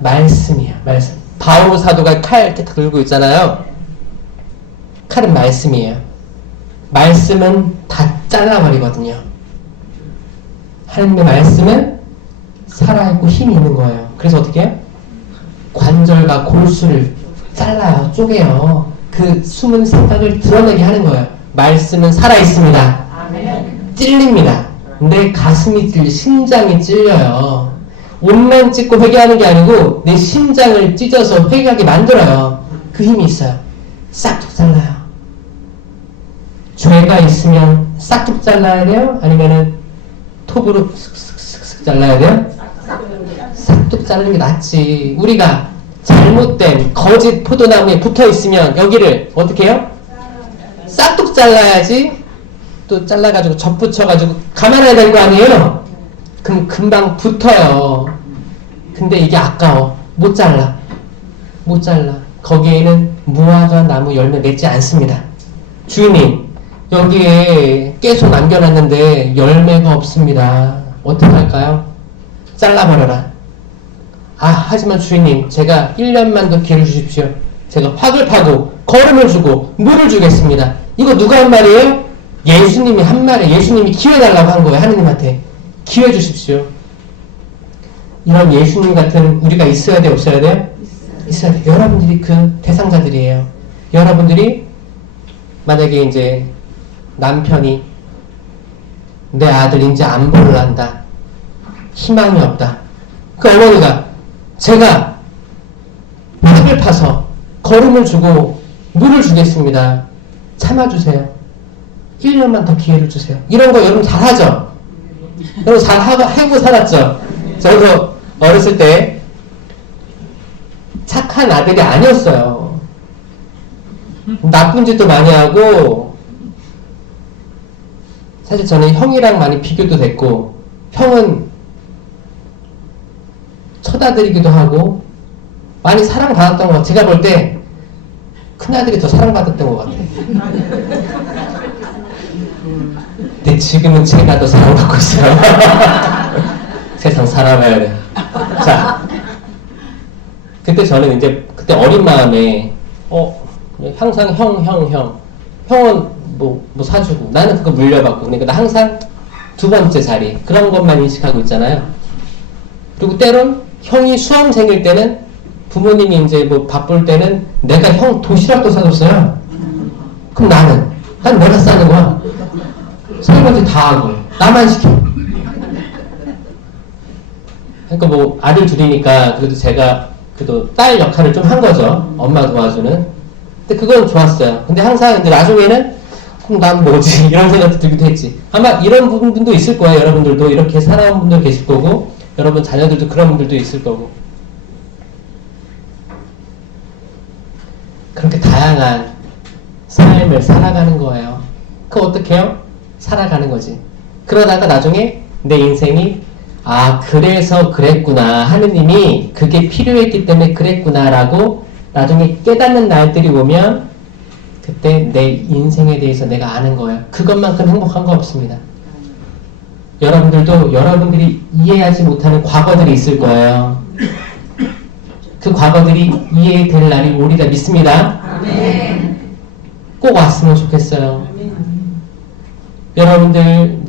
말씀이에요. 말씀. 바오 사도가 칼 이렇게 들고 있잖아요. 칼은 말씀이에요. 말씀은 다 잘라버리거든요. 하나님의 말씀은 살아있고 힘이 있는 거예요. 그래서 어떻게 해요? 관절과 골수를 잘라요. 쪼개요. 그 숨은 생각을 드러내게 하는 거예요. 말씀은 살아있습니다. 아멘. 찔립니다. 내 가슴이 심장이 찔려요. 옷만 찢고 회개하는 게 아니고 내 심장을 찢어서 회개하게 만들어요. 그 힘이 있어요. 싹둑 잘라요. 죄가 있으면 싹둑 잘라야 돼요? 아니면은 톱으로 슥슥슥슥 잘라야 돼요? 싹둑 자르는 게 낫지. 우리가 잘못된 거짓 포도나무에 붙어 있으면 여기를 어떻게 해요? 싹둑 잘라야지. 또 잘라가지고 접 붙여가지고 감아놔야 되는 거 아니에요? 그럼 금방 붙어요. 근데 이게 아까워. 못 잘라. 거기에는 무화과 나무 열매 맺지 않습니다. 주인님, 여기에 깨소 남겨놨는데 열매가 없습니다. 어떻게 할까요? 잘라버려라. 하지만 주인님, 제가 1년만 더 기회를 주십시오. 제가 확을 파고 걸음을 주고 물을 주겠습니다. 이거 누가 한 말이에요? 예수님이 한 말이에요. 예수님이 기회 달라고 한 거예요. 하느님한테. 기회 주십시오. 이런 예수님 같은 우리가 있어야 돼, 없어야 돼요? 있어야 돼요. 여러분들이 그 대상자들이에요. 여러분들이 만약에 이제 남편이 내 아들 이제 안 볼란다. 희망이 없다. 그 어머니가 제가 확을 파서 걸음을 주고 물을 주겠습니다. 참아주세요. 1년만 더 기회를 주세요. 이런 거 여러분 잘하죠? 여러분 잘하고 살았죠? 저도 어렸을 때 착한 아들이 아니었어요. 나쁜 짓도 많이 하고, 사실 저는 형이랑 많이 비교도 됐고, 형은 쳐다드리기도 하고 많이 사랑받았던 거. 제가 볼 때 큰아들이 더 사랑받았던 것 같아. 근데 지금은 제가 더 사랑받고 있어요. 세상 살아봐야 돼. 자, 그때 저는 이제 그때 어린 마음에 항상 형은 뭐 사주고 나는 그거 물려받고 그러니까 나 항상 두 번째 자리 그런 것만 인식하고 있잖아요. 그리고 때론 형이 수험생일 때는 부모님이 이제 뭐 바쁠 때는 내가 형 도시락도 사줬어요. 그럼 난 내가 싸는 거야. 설거지 다 하고 나만 시켜. 그러니까 뭐 아들 둘이니까 그래도 제가 그래도 딸 역할을 좀 한 거죠. 엄마 도와주는. 근데 그건 좋았어요. 근데 항상 이제 나중에는 그럼 난 뭐지? 이런 생각도 들기도 했지. 아마 이런 부분도 있을 거예요. 여러분들도 이렇게 살아온 분들 계실 거고 여러분 자녀들도 그런 분들도 있을 거고. 그렇게 다양한 삶을 살아가는 거예요. 그거 어떻게 해요? 살아가는 거지. 그러다가 나중에 내 인생이 그래서 그랬구나. 하느님이 그게 필요했기 때문에 그랬구나 라고 나중에 깨닫는 날들이 오면 그때 내 인생에 대해서 내가 아는 거예요. 그것만큼 행복한 거 없습니다. 여러분들도 여러분들이 이해하지 못하는 과거들이 있을 거예요. 그 과거들이 이해될 날이 오리라 믿습니다. 꼭 왔으면 좋겠어요. 여러분들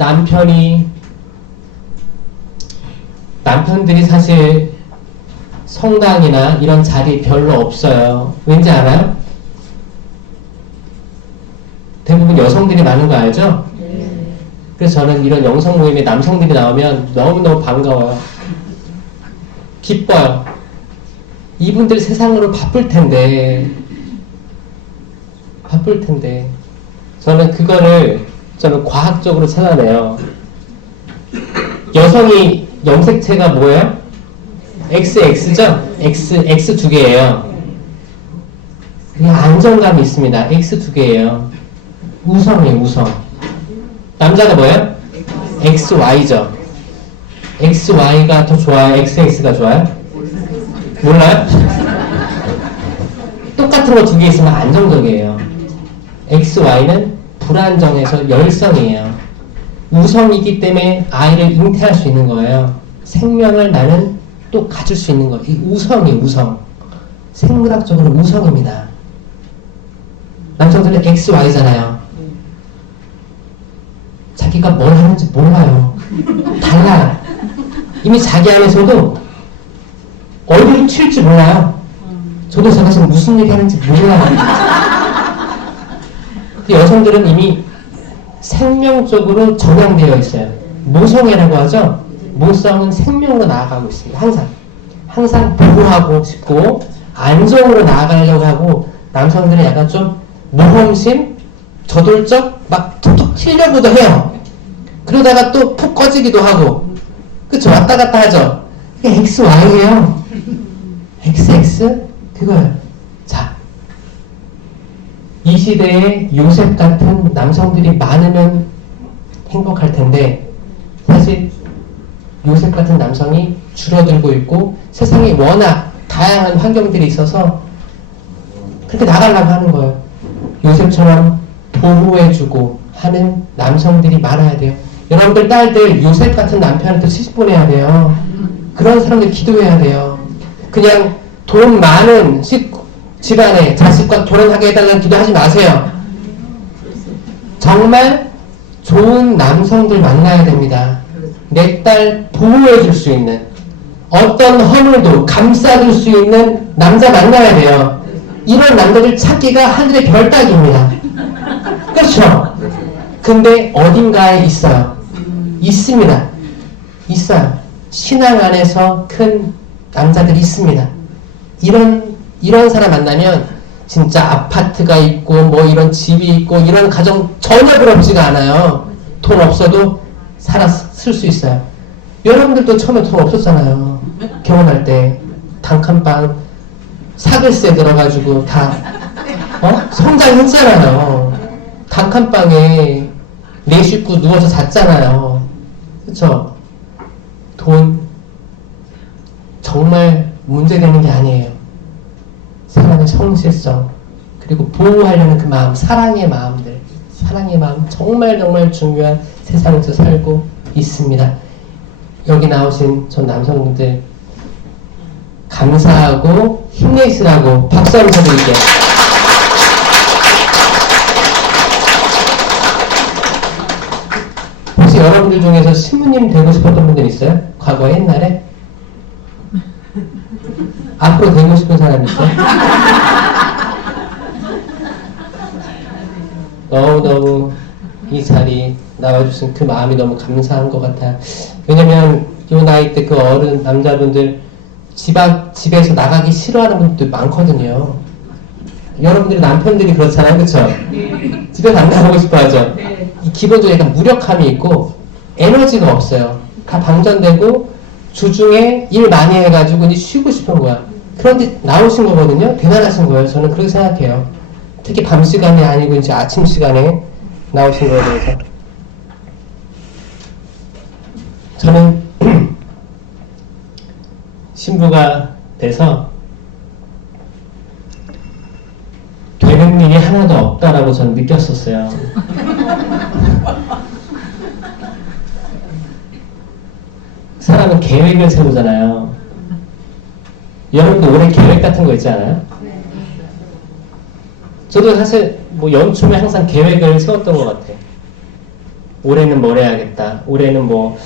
남편들이 사실 성당이나 이런 자리 별로 없어요. 왠지 알아요? 대부분 여성들이 많은 거 알죠? 그래서 저는 이런 영성 모임에 남성들이 나오면 너무너무 반가워요. 기뻐요. 이분들 세상으로 바쁠 텐데 저는 과학적으로 찾아내요. 여성이 염색체가 뭐예요? XX죠? X 두 개예요. 그냥 안정감이 있습니다. X 두 개예요. 우성이에요, 우성. 남자가 뭐예요? XY죠. XY가 더 좋아요? XX가 좋아요? 몰라요? 똑같은 거 두 개 있으면 안정적이에요. XY는 불안정해서 열성이에요. 우성이기 때문에 아이를 잉태할 수 있는 거예요. 생명을 나는 또 가질 수 있는 거예요. 이 우성이에요, 우성. 생물학적으로 우성입니다. 남성들은 XY잖아요. 자기가 뭘 하는지 몰라요. 달라요. 이미 자기 안에서도 얼굴이 튈지 몰라요. 저도 제가 지금 무슨 얘기 하는지 몰라요. 여성들은 이미 생명적으로 정향되어 있어요. 모성애라고 하죠. 모성은 생명으로 나아가고 있습니다. 항상 보호하고 싶고 안정으로 나아가려고 하고 남성들은 약간 좀 모험심, 저돌적 막 툭툭 튀려고도 해요. 그러다가 또 푹 꺼지기도 하고 그쵸? 왔다 갔다 하죠. 이게 XY예요. XX 그거예요. 자, 이 시대에 요셉 같은 남성들이 많으면 행복할 텐데 사실 요셉 같은 남성이 줄어들고 있고 세상에 워낙 다양한 환경들이 있어서 그렇게 나가려고 하는 거예요. 요셉처럼 보호해주고 하는 남성들이 많아야 돼요. 여러분들 딸들 요셉 같은 남편한테 시집 보내야 돼요. 그런 사람들 기도해야 돼요. 그냥 돈 많은 집안에 자식과 결혼하게 해달라는 기도하지 마세요. 정말 좋은 남성들 만나야 됩니다. 내 딸 보호해줄 수 있는 어떤 허물도 감싸줄 수 있는 남자 만나야 돼요. 이런 남자들 찾기가 하늘의 별 따기입니다. 그렇죠? 근데 어딘가에 있어요. 있습니다. 있어요. 신앙 안에서 큰 남자들이 있습니다. 이런 사람 만나면 진짜 아파트가 있고 뭐 이런 집이 있고 이런 가정 전혀 부럽지가 않아요. 돈 없어도 쓸 수 있어요. 여러분들도 처음에 돈 없었잖아요. 결혼할 때 단칸방 사글세 들어가지고 다 성장했잖아요. 단칸방에 네 식구 누워서 잤잖아요. 그쵸? 돈 정말 문제되는 게 아니에요. 사람의 성실성, 그 그리고 보호하려는 그 마음, 사랑의 마음들, 사랑의 마음 정말 정말 중요한 세상에서 살고 있습니다. 여기 나오신 전 남성분들 감사하고 힘내시라고 박수 한번 쳐드릴게요. 혹시 여러분들 중에서 신부님 되고 싶었던 분들 있어요? 과거 옛날에? 앞으로 되고 싶은 사람 있어요? 너무너무 이 자리 나와주신 그 마음이 너무 감사한 것 같아요. 왜냐면 요 나이 때 그 어른 남자분들 집에서 나가기 싫어하는 분들도 많거든요. 여러분들이 남편들이 그렇잖아요, 그쵸? 네. 집에서 안 나가고 싶어 하죠? 네. 이 기본적으로 약간 무력함이 있고 에너지가 없어요. 다 방전되고 주중에 일 많이 해가지고 이제 쉬고 싶은 거야. 그런데 나오신 거거든요. 대단하신 거예요. 저는 그렇게 생각해요. 특히 밤 시간이 아니고 이제 아침 시간에 나오신 거에 대해서 저는 신부가 돼서 되는 일이 하나도 없다라고 저는 느꼈었어요. 사람은 계획을 세우잖아요. 여러분도 올해 계획 같은 거 있지 않아요? 저도 사실 뭐 연초에 항상 계획을 세웠던 것 같아요. 올해는 뭘 해야겠다. 올해는 뭐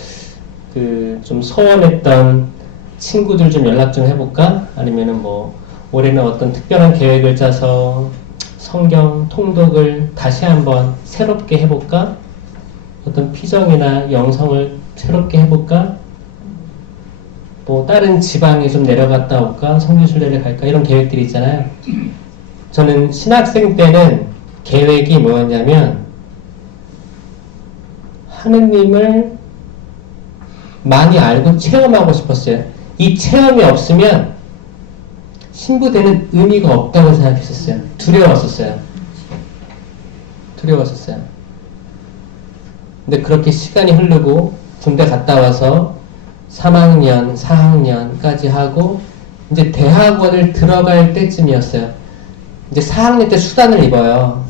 좀 소원했던 친구들 좀 연락 좀 해볼까? 아니면은 뭐 올해는 어떤 특별한 계획을 짜서 성경 통독을 다시 한번 새롭게 해볼까? 어떤 피정이나 영성을 새롭게 해볼까? 뭐 다른 지방에 좀 내려갔다 올까? 성지순례를 갈까? 이런 계획들이 있잖아요. 저는 신학생 때는 계획이 뭐였냐면 하느님을 많이 알고 체험하고 싶었어요. 이 체험이 없으면 신부되는 의미가 없다고 생각했었어요. 두려웠었어요. 근데 그렇게 시간이 흐르고 군대 갔다 와서 3학년, 4학년까지 하고 이제 대학원을 들어갈 때쯤이었어요. 이제 4학년 때 수단을 입어요.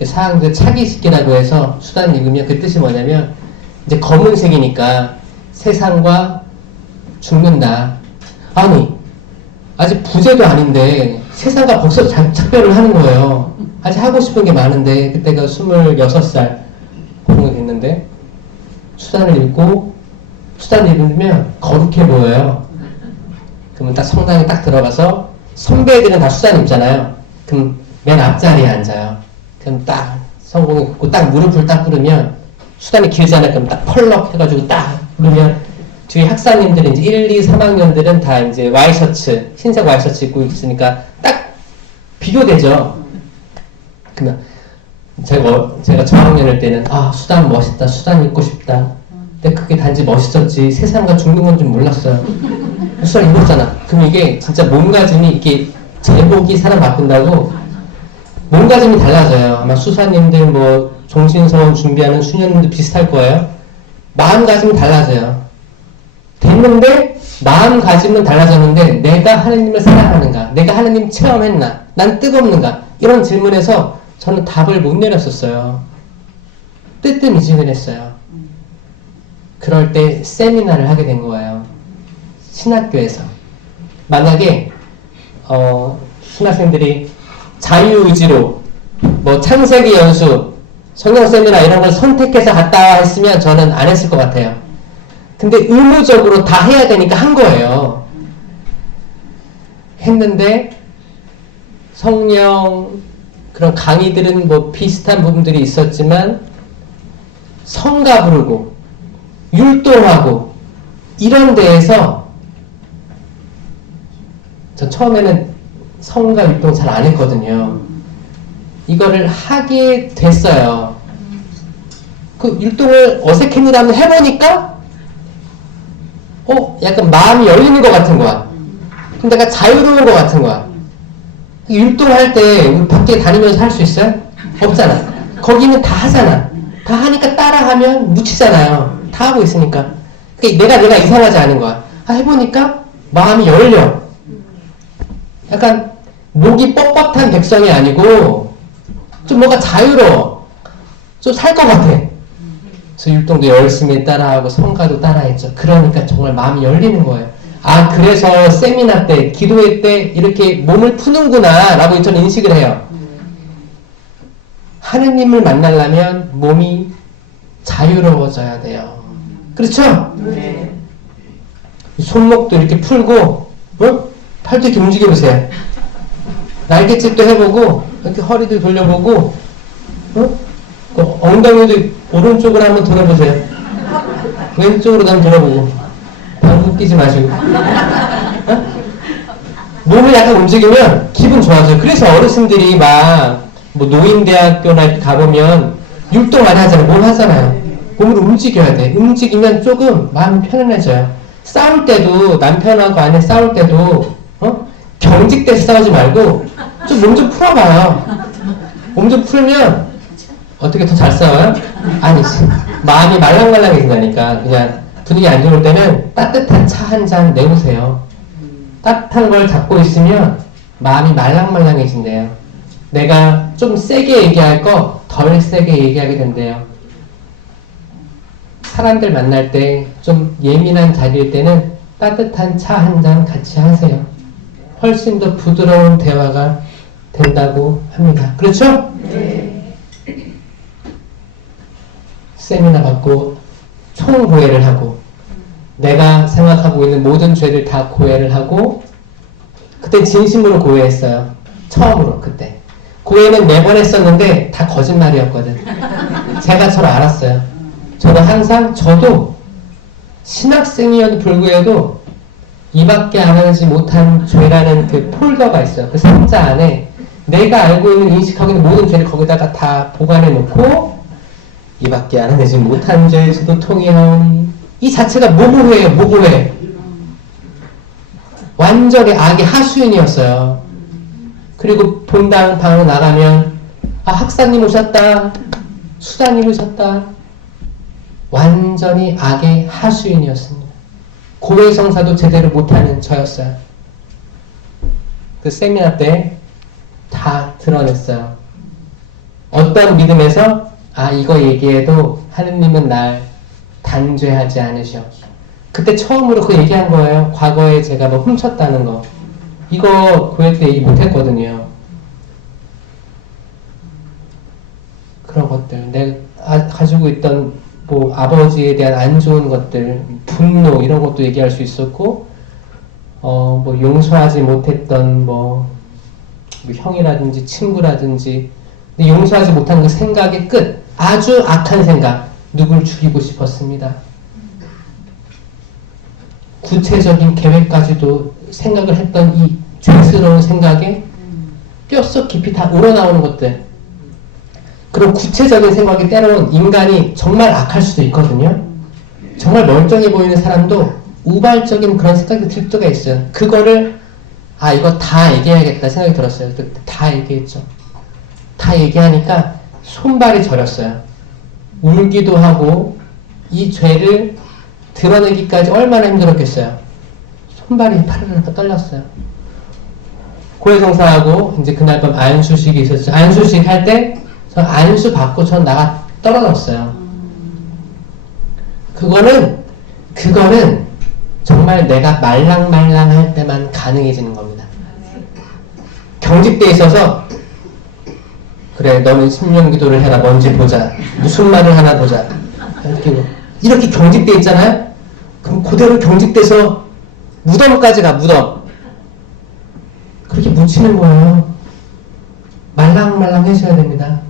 4학년 때 차기식이라고 해서 수단을 입으면 그 뜻이 뭐냐면 이제 검은색이니까 세상과 죽는다. 아니 아직 부제도 아닌데 세상과 벌써 작별을 하는 거예요. 아직 하고 싶은 게 많은데 그때가 26살 정도 됐는데 수단을 입고 수단을 입으면 거룩해 보여요. 그러면 딱 성당에 딱 들어가서 선배들은 다 수단 입잖아요. 그럼 맨 앞자리에 앉아요. 그럼 딱 성공이 굽고 딱 무릎을 딱 꿇으면 수단이 길잖아요. 그럼 딱 펄럭 해가지고 딱 그러면 뒤에 학사님들은 이제 1, 2, 3학년들은 다 이제 와이셔츠, 흰색 와이셔츠 입고 있으니까 딱 비교되죠. 그러면 제가 저학년일 때는 수단 멋있다, 수단 입고 싶다. 근데 그게 단지 멋있었지 세상과 죽는 건 좀 몰랐어요. 수단 입었잖아. 그럼 이게 진짜 몸가짐이 이렇게 제복이 사람 바꾼다고 몸가짐이 달라져요. 아마 수사님들 뭐 종신서원 준비하는 수녀님도 비슷할 거예요. 마음가짐이 달라져요. 됐는데 마음가짐은 달라졌는데 내가 하느님을 사랑하는가? 내가 하느님 체험했나? 난 뜨겁는가? 이런 질문에서 저는 답을 못 내렸었어요. 뜨뜻미지근했어요. 그럴 때 세미나를 하게 된 거예요. 신학교에서. 만약에 신학생들이 자유의지로 뭐 창세기 연수, 성경 세미나 이런 걸 선택해서 갔다 와 했으면 저는 안 했을 것 같아요. 근데 의무적으로 다 해야 되니까 한 거예요. 했는데 성령 그런 강의들은 뭐 비슷한 부분들이 있었지만 성가 부르고 율동하고 이런 데에서 저 처음에는 성가 율동 잘 안 했거든요. 이거를 하게 됐어요. 그 율동을 어색했는데 한번 해보니까 약간 마음이 열리는 것 같은 거야. 그럼 내가 자유로운 것 같은 거야. 율동할 때 우리 밖에 다니면서 할 수 있어요? 없잖아. 거기는 다 하잖아. 다 하니까 따라하면 묻히잖아요. 다 하고 있으니까. 그러니까 내가 이상하지 않은 거야. 해보니까 마음이 열려. 약간 목이 뻣뻣한 백성이 아니고 좀 뭔가 자유로워. 좀 살 것 같아. 그래서 율동도 열심히 따라하고 성가도 따라했죠. 그러니까 정말 마음이 열리는 거예요. 아, 그래서 세미나 때, 기도회 때 이렇게 몸을 푸는구나 라고 저는 인식을 해요. 하느님을 만나려면 몸이 자유로워져야 돼요. 그렇죠? 네. 손목도 이렇게 풀고, 팔도 이렇게 움직여보세요. 날개짓도 해보고, 이렇게 허리도 돌려보고, 그 엉덩이도 오른쪽으로 한번 돌아보세요. 왼쪽으로도 한번 돌아보고. 방구 끼지 마시고. 몸을 약간 움직이면 기분 좋아져요. 그래서 어르신들이 막, 뭐 노인대학교나 이렇게 가보면 율동 많이 하잖아요. 몸 하잖아요. 몸을 움직여야 돼. 움직이면 조금 마음이 편안해져요. 싸울 때도, 남편하고 아내 싸울 때도, 경직돼서 싸우지 말고, 좀 몸 좀 풀어봐요. 몸 좀 풀면, 어떻게 더 잘 싸워요? 아니지. 마음이 말랑말랑해진다니까. 그냥 분위기 안 좋을 때는 따뜻한 차 한 잔 내보세요. 따뜻한 걸 잡고 있으면 마음이 말랑말랑해진대요. 내가 좀 세게 얘기할 거 덜 세게 얘기하게 된대요. 사람들 만날 때 좀 예민한 자리일 때는 따뜻한 차 한 잔 같이 하세요. 훨씬 더 부드러운 대화가 된다고 합니다. 그렇죠? 네. 세미나 받고 총고해를 하고 내가 생각하고 있는 모든 죄를 다 고해를 하고 그때 진심으로 고해했어요. 처음으로 그때. 고해는 매번 했었는데 다 거짓말이었거든. 제가 저를 알았어요. 저는 항상 저도 신학생이어도 불구해도 이밖에 안 하지 못한 죄라는 그 폴더가 있어요. 그 상자 안에 내가 알고 있는 인식하고 있는 모든 죄를 거기다가 다 보관해 놓고 이밖에 안 하지 못한 죄에서도 통해하오니 이 자체가 모고회예요. 모고회. 완전히 악의 하수인이었어요. 그리고 본당 방으로 나가면 아 학사님 오셨다. 수다님 오셨다. 완전히 악의 하수인이었습니다. 고해성사도 제대로 못하는 저였어요. 그 세미나 때 다 드러냈어요. 어떤 믿음에서 아 이거 얘기해도 하느님은 날 단죄하지 않으셔. 그때 처음으로 그 얘기한 거예요. 과거에 제가 뭐 훔쳤다는 거. 이거 고해 때 얘기 못했거든요. 그런 것들. 내가 가지고 있던 뭐 아버지에 대한 안 좋은 것들, 분노 이런 것도 얘기할 수 있었고, 뭐 용서하지 못했던 뭐 형이라든지 친구라든지, 근데 용서하지 못한 그 생각의 끝, 아주 악한 생각, 누굴 죽이고 싶었습니다. 구체적인 계획까지도 생각을 했던 이 죄스러운 생각에 뼛속 깊이 다 우러나오는 것들. 그런 구체적인 생각이 때로는 인간이 정말 악할 수도 있거든요. 정말 멀쩡해 보이는 사람도 우발적인 그런 생각이 들 때가 있어요. 그거를 아 이거 다 얘기해야겠다 생각이 들었어요. 다 얘기했죠. 다 얘기하니까 손발이 저렸어요. 울기도 하고 이 죄를 드러내기까지 얼마나 힘들었겠어요. 손발이 파르르 떨렸어요. 고해성사하고 이제 그날 밤 안수식이 있었죠. 안수식 할 때 저 안수 받고 전 나가 떨어졌어요. 그거는 정말 내가 말랑말랑할 때만 가능해지는 겁니다. 경직돼 있어서 그래 너는 심령 기도를 해라 뭔지 보자 무슨 말을 하나 보자 이렇게 경직돼 있잖아요. 그럼 그대로 경직돼서 무덤까지 가. 무덤 그렇게 묻히는 거예요. 말랑말랑 해줘야 됩니다.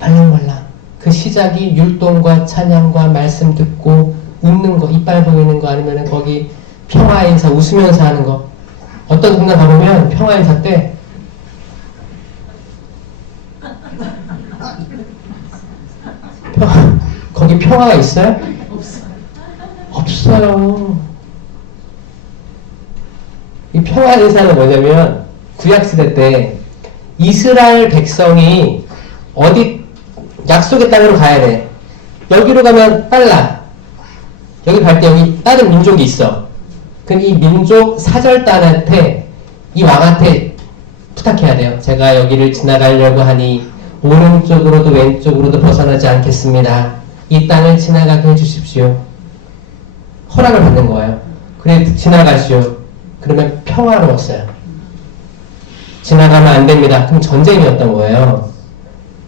말랑말랑. 그 시작이 율동과 찬양과 말씀 듣고 웃는 거, 이빨 보이는 거 아니면 거기 평화 인사 웃으면서 하는 거. 어떤 동네 가보면 평화 인사 때 거기 평화가 있어요? 없어요. 이 평화 인사는 뭐냐면 구약시대 때 이스라엘 백성이 어디 약속의 땅으로 가야 돼. 여기로 가면 빨라. 여기 갈 때 여기 다른 민족이 있어. 그럼 이 민족 사절단한테 이 왕한테 부탁해야 돼요. 제가 여기를 지나가려고 하니 오른쪽으로도 왼쪽으로도 벗어나지 않겠습니다. 이 땅을 지나가게 해주십시오. 허락을 받는 거예요. 그래 지나가시오. 그러면 평화로웠어요. 지나가면 안 됩니다. 그럼 전쟁이었던 거예요.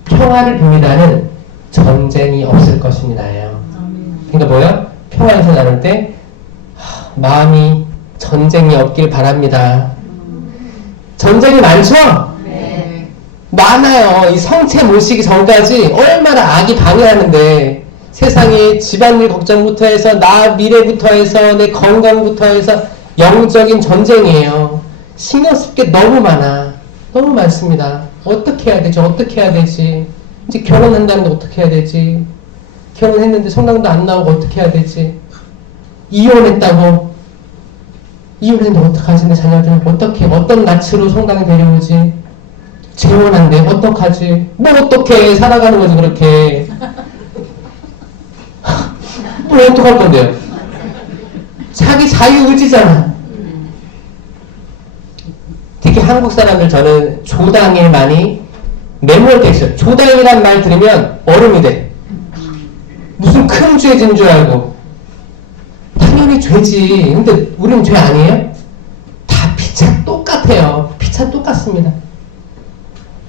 평화를 빕니다는 전쟁이 없을 것입니다예요. 그러니까 뭐예요? 평화에서 나눌 때 마음이 전쟁이 없길 바랍니다. 전쟁이 많죠? 네. 많아요. 이 성체 모시기 전까지 얼마나 악이 방해하는데 세상에 집안일 걱정부터 해서 나 미래부터 해서 내 건강부터 해서 영적인 전쟁이에요. 신경 쓸 게 너무 많아. 너무 많습니다. 어떻게 해야 되지? 어떻게 해야 되지? 이제 결혼한다는데 어떻게 해야 되지? 결혼했는데 성당도 안 나오고 어떻게 해야 되지? 이혼했다고 이혼했는데 어떡하지? 내 자녀들은 어떻게 어떤 낯으로 성당에 데려오지? 재혼한데 어떡하지? 뭐 어떻게 살아가는 거지 그렇게? 뭘 어떡할 건데요? 자기 자유의지잖아. 특히 한국 사람들 저는 조당에 많이 매몰돼 있어요. 조당이란 말 들으면 얼음이 돼. 무슨 큰 죄진 줄 알고. 당연히 죄지. 근데 우리는 죄 아니에요? 다 피차 똑같아요. 피차 똑같습니다.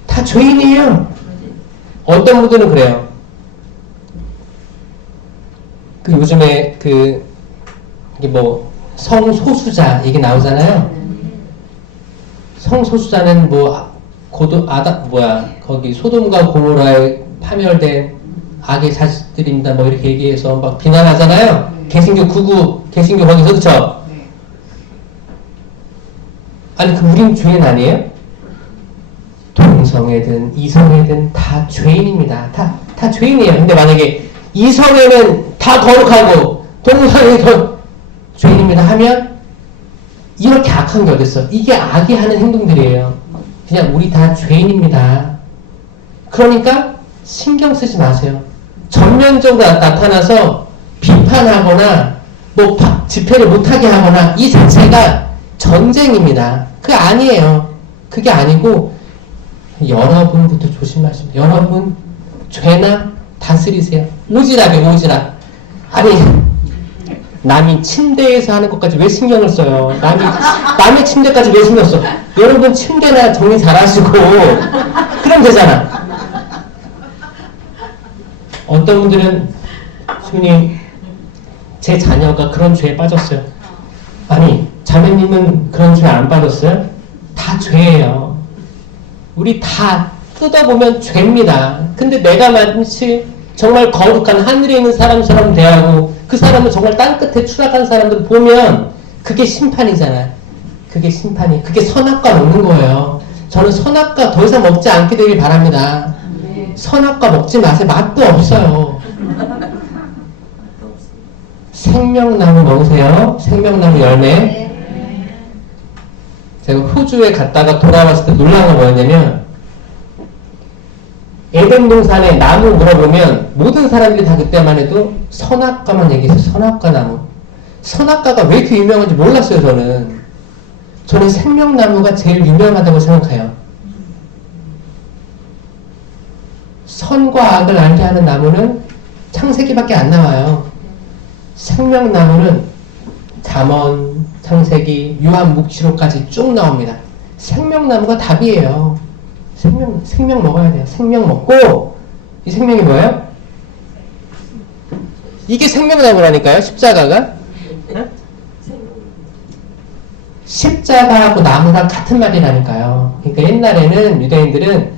다 죄인이에요. 어떤 분들은 그래요. 그 요즘에 이게 뭐 성소수자 얘기 나오잖아요. 성소수자는 뭐 거기 소돔과 고모라에 파멸된 악의 자식들입니다. 뭐 이렇게 얘기해서 막 비난하잖아요. 개신교 개신교 거기서 그쵸? 아니 우린 죄인 아니에요? 동성애든 이성애든 다 죄인입니다. 다 죄인이에요. 근데 만약에 이성애는 다 거룩하고 동성애도 죄인입니다 하면 이렇게 악한 게 어딨어? 이게 악이 하는 행동들이에요. 그냥 우리 다 죄인입니다. 그러니까 신경 쓰지 마세요. 전면적으로 나타나서 비판하거나 뭐 집회를 못하게 하거나 이 자체가 전쟁입니다. 그게 아니에요. 그게 아니고 여러분부터 조심하십시오. 여러분 죄나 다스리세요. 오지랖. 아니 남이 침대에서 하는 것까지 왜 신경을 써요? 남의 침대까지 왜 신경 써? 여러분 침대나 정리 잘 하시고 그럼 되잖아. 어떤 분들은 주님 제 자녀가 그런 죄에 빠졌어요. 아니 자매님은 그런 죄에 안 빠졌어요? 다 죄예요. 우리 다 뜯어보면 죄입니다. 근데 내가 마치 정말 거룩한 하늘에 있는 사람처럼 대하고 그 사람은 정말 땅끝에 추락한 사람들 보면 그게 심판이잖아요. 그게 선악과 먹는 거예요. 저는 선악과 더 이상 먹지 않게 되길 바랍니다. 선악과 먹지 마세요. 맛도 없어요. 생명나무 먹으세요. 생명나무 열매. 제가 호주에 갔다가 돌아왔을 때 놀라운 거 뭐였냐면 에덴 동산에 나무 물어보면 모든 사람들이 다 그때만 해도 선악과만 얘기했어요. 선악과 나무. 선악과가 왜 이렇게 유명한지 몰랐어요. 저는 생명나무가 제일 유명하다고 생각해요. 선과 악을 알게 하는 나무는 창세기밖에 안 나와요. 생명나무는 잠언, 창세기, 요한묵시록까지 쭉 나옵니다. 생명나무가 답이에요. 생명 먹어야 돼요. 생명 먹고 이 생명이 뭐예요? 이게 생명나무라니까요. 십자가가. 십자가하고 나무랑 같은 말이라니까요. 그러니까 옛날에는 유대인들은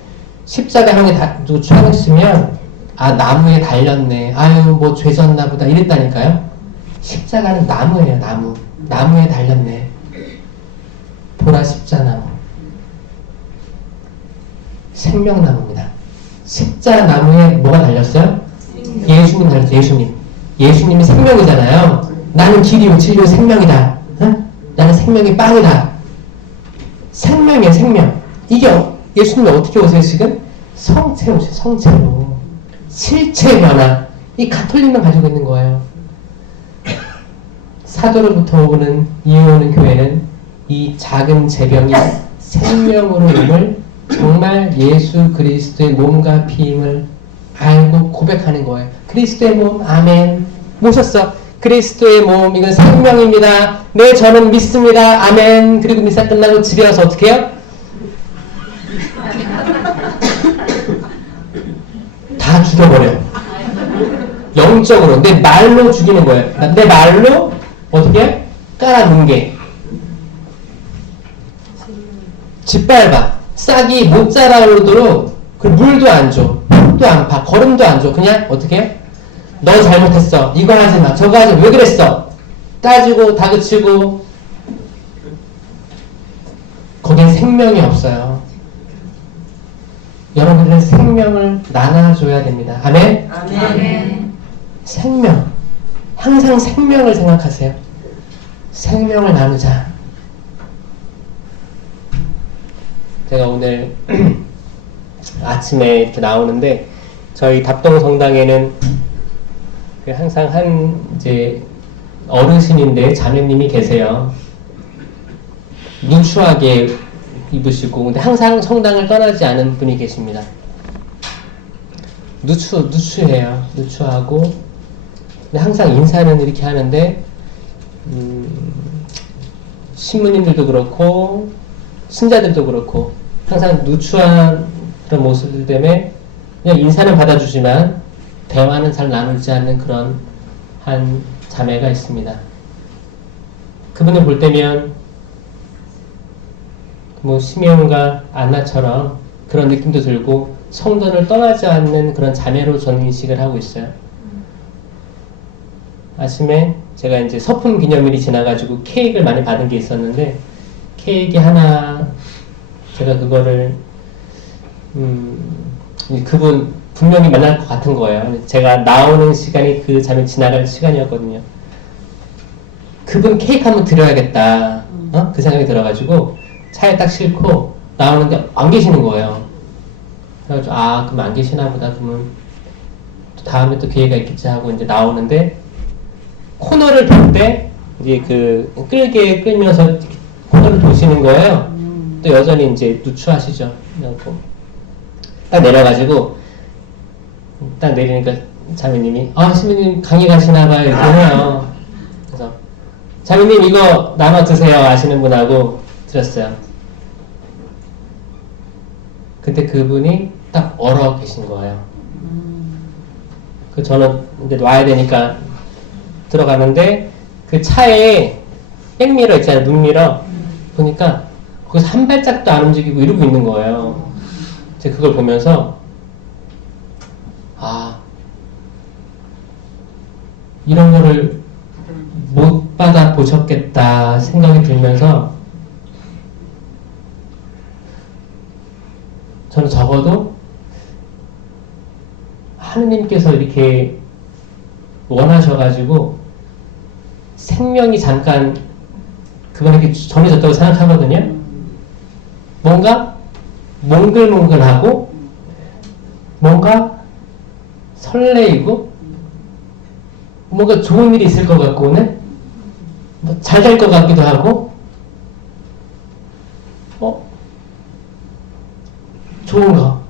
십자가 형에 누구 추앙했으면 나무에 달렸네. 아유 뭐 죄졌나 보다 이랬다니까요. 십자가는 나무예요. 나무에 달렸네. 보라 십자나무. 생명나무입니다. 십자나무에 뭐가 달렸어요? 예수님 달렸어요. 예수님이 생명이잖아요. 나는 길이요 진리요 생명이다. 응? 나는 생명이 빵이다. 생명이에요. 생명. 이게 예수님이 어떻게 오세요 지금? 성체로 오세요. 성체로. 실체 변화. 이 가톨릭만 가지고 있는 거예요. 사도로부터 오는 이어오는 교회는 이 작은 재병이 생명으로 임을 정말 예수 그리스도의 몸과 피임을 알고 고백하는 거예요. 그리스도의 몸, 아멘. 모셨어. 그리스도의 몸, 이건 생명입니다. 네, 저는 믿습니다. 아멘. 그리고 미사 끝나고 집에 와서 어떻게 해요? 다 죽여버려. 영적으로 내 말로 죽이는 거예요. 내 말로 어떻게 깔아뭉개. 짓밟아. 싹이 못 자라오도록 그 물도 안 줘. 흙도 안 파. 거름도 안 줘. 그냥 어떻게 해? 너 잘못했어. 이거 하지 마. 저거 하지 마. 왜 그랬어? 따지고 다그치고. 거기엔 생명이 없어요. 여러분들은 생명을 나눠줘야 됩니다. 아멘? 아멘. 생명. 항상 생명을 생각하세요. 생명을 나누자. 제가 오늘 아침에 이렇게 나오는데 저희 답동 성당에는 항상 한 이제 어르신인데 자매님이 계세요. 누추하게 입으시고 근데 항상 성당을 떠나지 않은 분이 계십니다. 누추해요. 누추하고 근데 항상 인사는 이렇게 하는데 신부님들도 그렇고 신자들도 그렇고 항상 누추한 그런 모습들 때문에 그냥 인사는 받아주지만 대화는 잘 나누지 않는 그런 한 자매가 있습니다. 그분을 볼 때면 뭐 시메온과 안나처럼 그런 느낌도 들고 성전을 떠나지 않는 그런 자매로 저는 인식을 하고 있어요. 아침에 제가 이제 서품 기념일이 지나가지고 케이크를 많이 받은 게 있었는데 케이크 하나 제가 그거를 그분 분명히 만날 것 같은 거예요. 제가 나오는 시간이 그 자매 지나갈 시간이었거든요. 그분 케이크 한번 드려야겠다. 그 생각이 들어가지고 차에 딱 싣고 나오는데 안 계시는 거예요. 그래가지고 그럼 안 계시나 보다. 그러면 또 다음에 또 기회가 있겠지 하고 이제 나오는데 코너를 돌 때 이제 그 끌게 끌면서 코너를 도시는 거예요. 또 여전히 이제 누추하시죠. 그래갖고 딱 내려가지고 딱 내리니까 자매님이 신부님 강의 가시나봐요 이렇게 해요. 그래서 자매님 이거 나눠 드세요 아시는 분하고 드렸어요. 근데 그분이 딱 얼어 계신 거예요. 저는 이제 놔야 되니까 들어가는데 그 차에 백미러 있잖아요. 눈미러 보니까 거기서 한 발짝도 안 움직이고 이러고 있는 거예요. 제가 그걸 보면서 이런 거를 못 받아 보셨겠다 생각이 들면서 저는 적어도 하느님께서 이렇게 원하셔가지고 생명이 잠깐 그분에게 정해졌다고 생각하거든요. 뭔가 몽글몽글하고 뭔가 설레이고 뭔가 좋은 일이 있을 것 같고는 뭐 잘 될 것 같기도 하고 좋은 거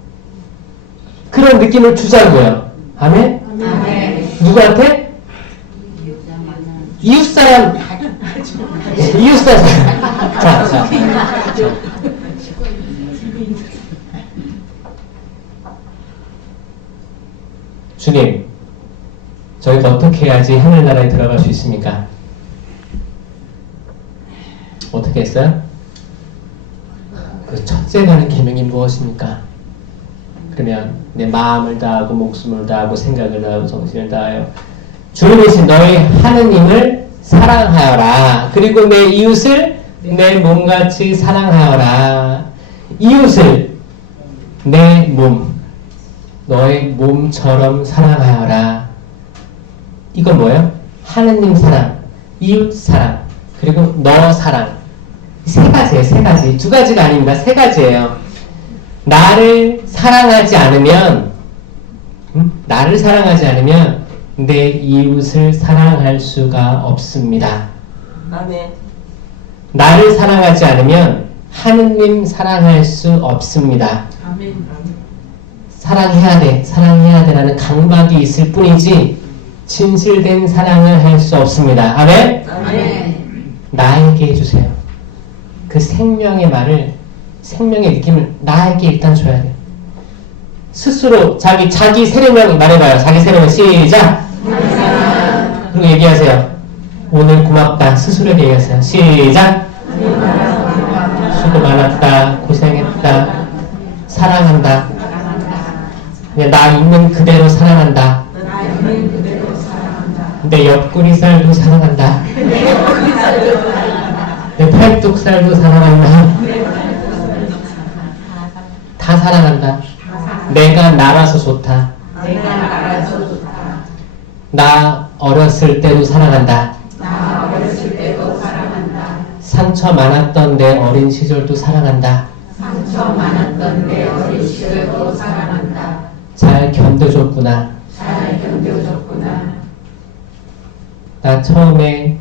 그런 느낌을 주자고요. 아멘? 아멘. 누구한테? 이웃사람. 이웃사람. 자. 주님, 저희가 어떻게 해야지 하늘나라에 들어갈 수 있습니까? 어떻게 했어요? 그 첫째 가는 계명이 무엇입니까? 그러면 내 마음을 다하고 목숨을 다하고 생각을 다하고 정신을 다하여 주님이신 너희 하느님을 사랑하여라. 그리고 내 이웃을 내 몸같이 사랑하여라. 이웃을 내 몸, 너의 몸처럼 사랑하여라. 이건 뭐예요? 하느님 사랑, 이웃 사랑, 그리고 너 사랑. 세 가지예요. 세 가지. 두 가지가 아닙니다. 세 가지예요. 나를 사랑하지 않으면 내 이웃을 사랑할 수가 없습니다. 아멘. 나를 사랑하지 않으면 하느님 사랑할 수 없습니다. 사랑해야 돼, 사랑해야 돼라는 강박이 있을 뿐이지 진실된 사랑을 할 수 없습니다. 아멘? 나에게 해주세요. 그 생명의 말을, 생명의 느낌을 나에게 일단 줘야 돼. 스스로 자기 세례명 말해봐요. 자기 세례명 시작. 그리고 얘기하세요. 오늘 고맙다. 스스로에게 얘기하세요. 시작. 수고 많았다. 고생했다. 사랑한다. 그냥 나 있는 그대로 사랑한다. 내 옆구리살도 사랑한다. 내 팔뚝살도 사랑한다. 다 사랑한다. 내가 나라서 좋다. 나 어렸을 때도 사랑한다. 상처 많았던 내 어린 시절도 사랑한다. 잘 견뎌줬구나. 나 처음에